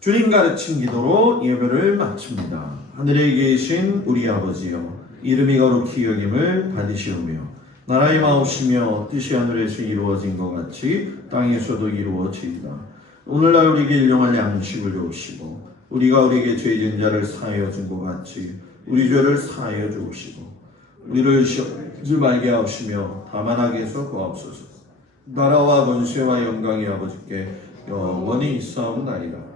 주님 가르친 기도로 예배를 마칩니다. 하늘에 계신 우리 아버지여 이름이 거룩히 여김을 받으시오며 나라의 마옵시며 뜻이 하늘에서 이루어진 것 같이 땅에서도 이루어지이다. 오늘날 우리에게 일용할 양식을 주옵시고 우리가 우리에게 죄진 자를 사하여 준 것 같이 우리 죄를 사하여 주옵시고 우리를 시험하지 말게 하옵시며 다만 악에서 구하옵소서. 나라와 권세와 영광이 아버지께 영원히 있사옵나이다.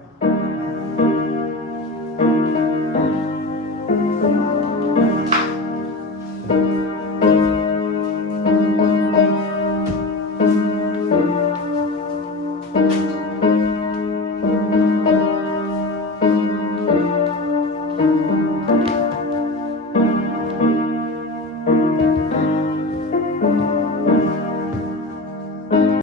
주옵소서.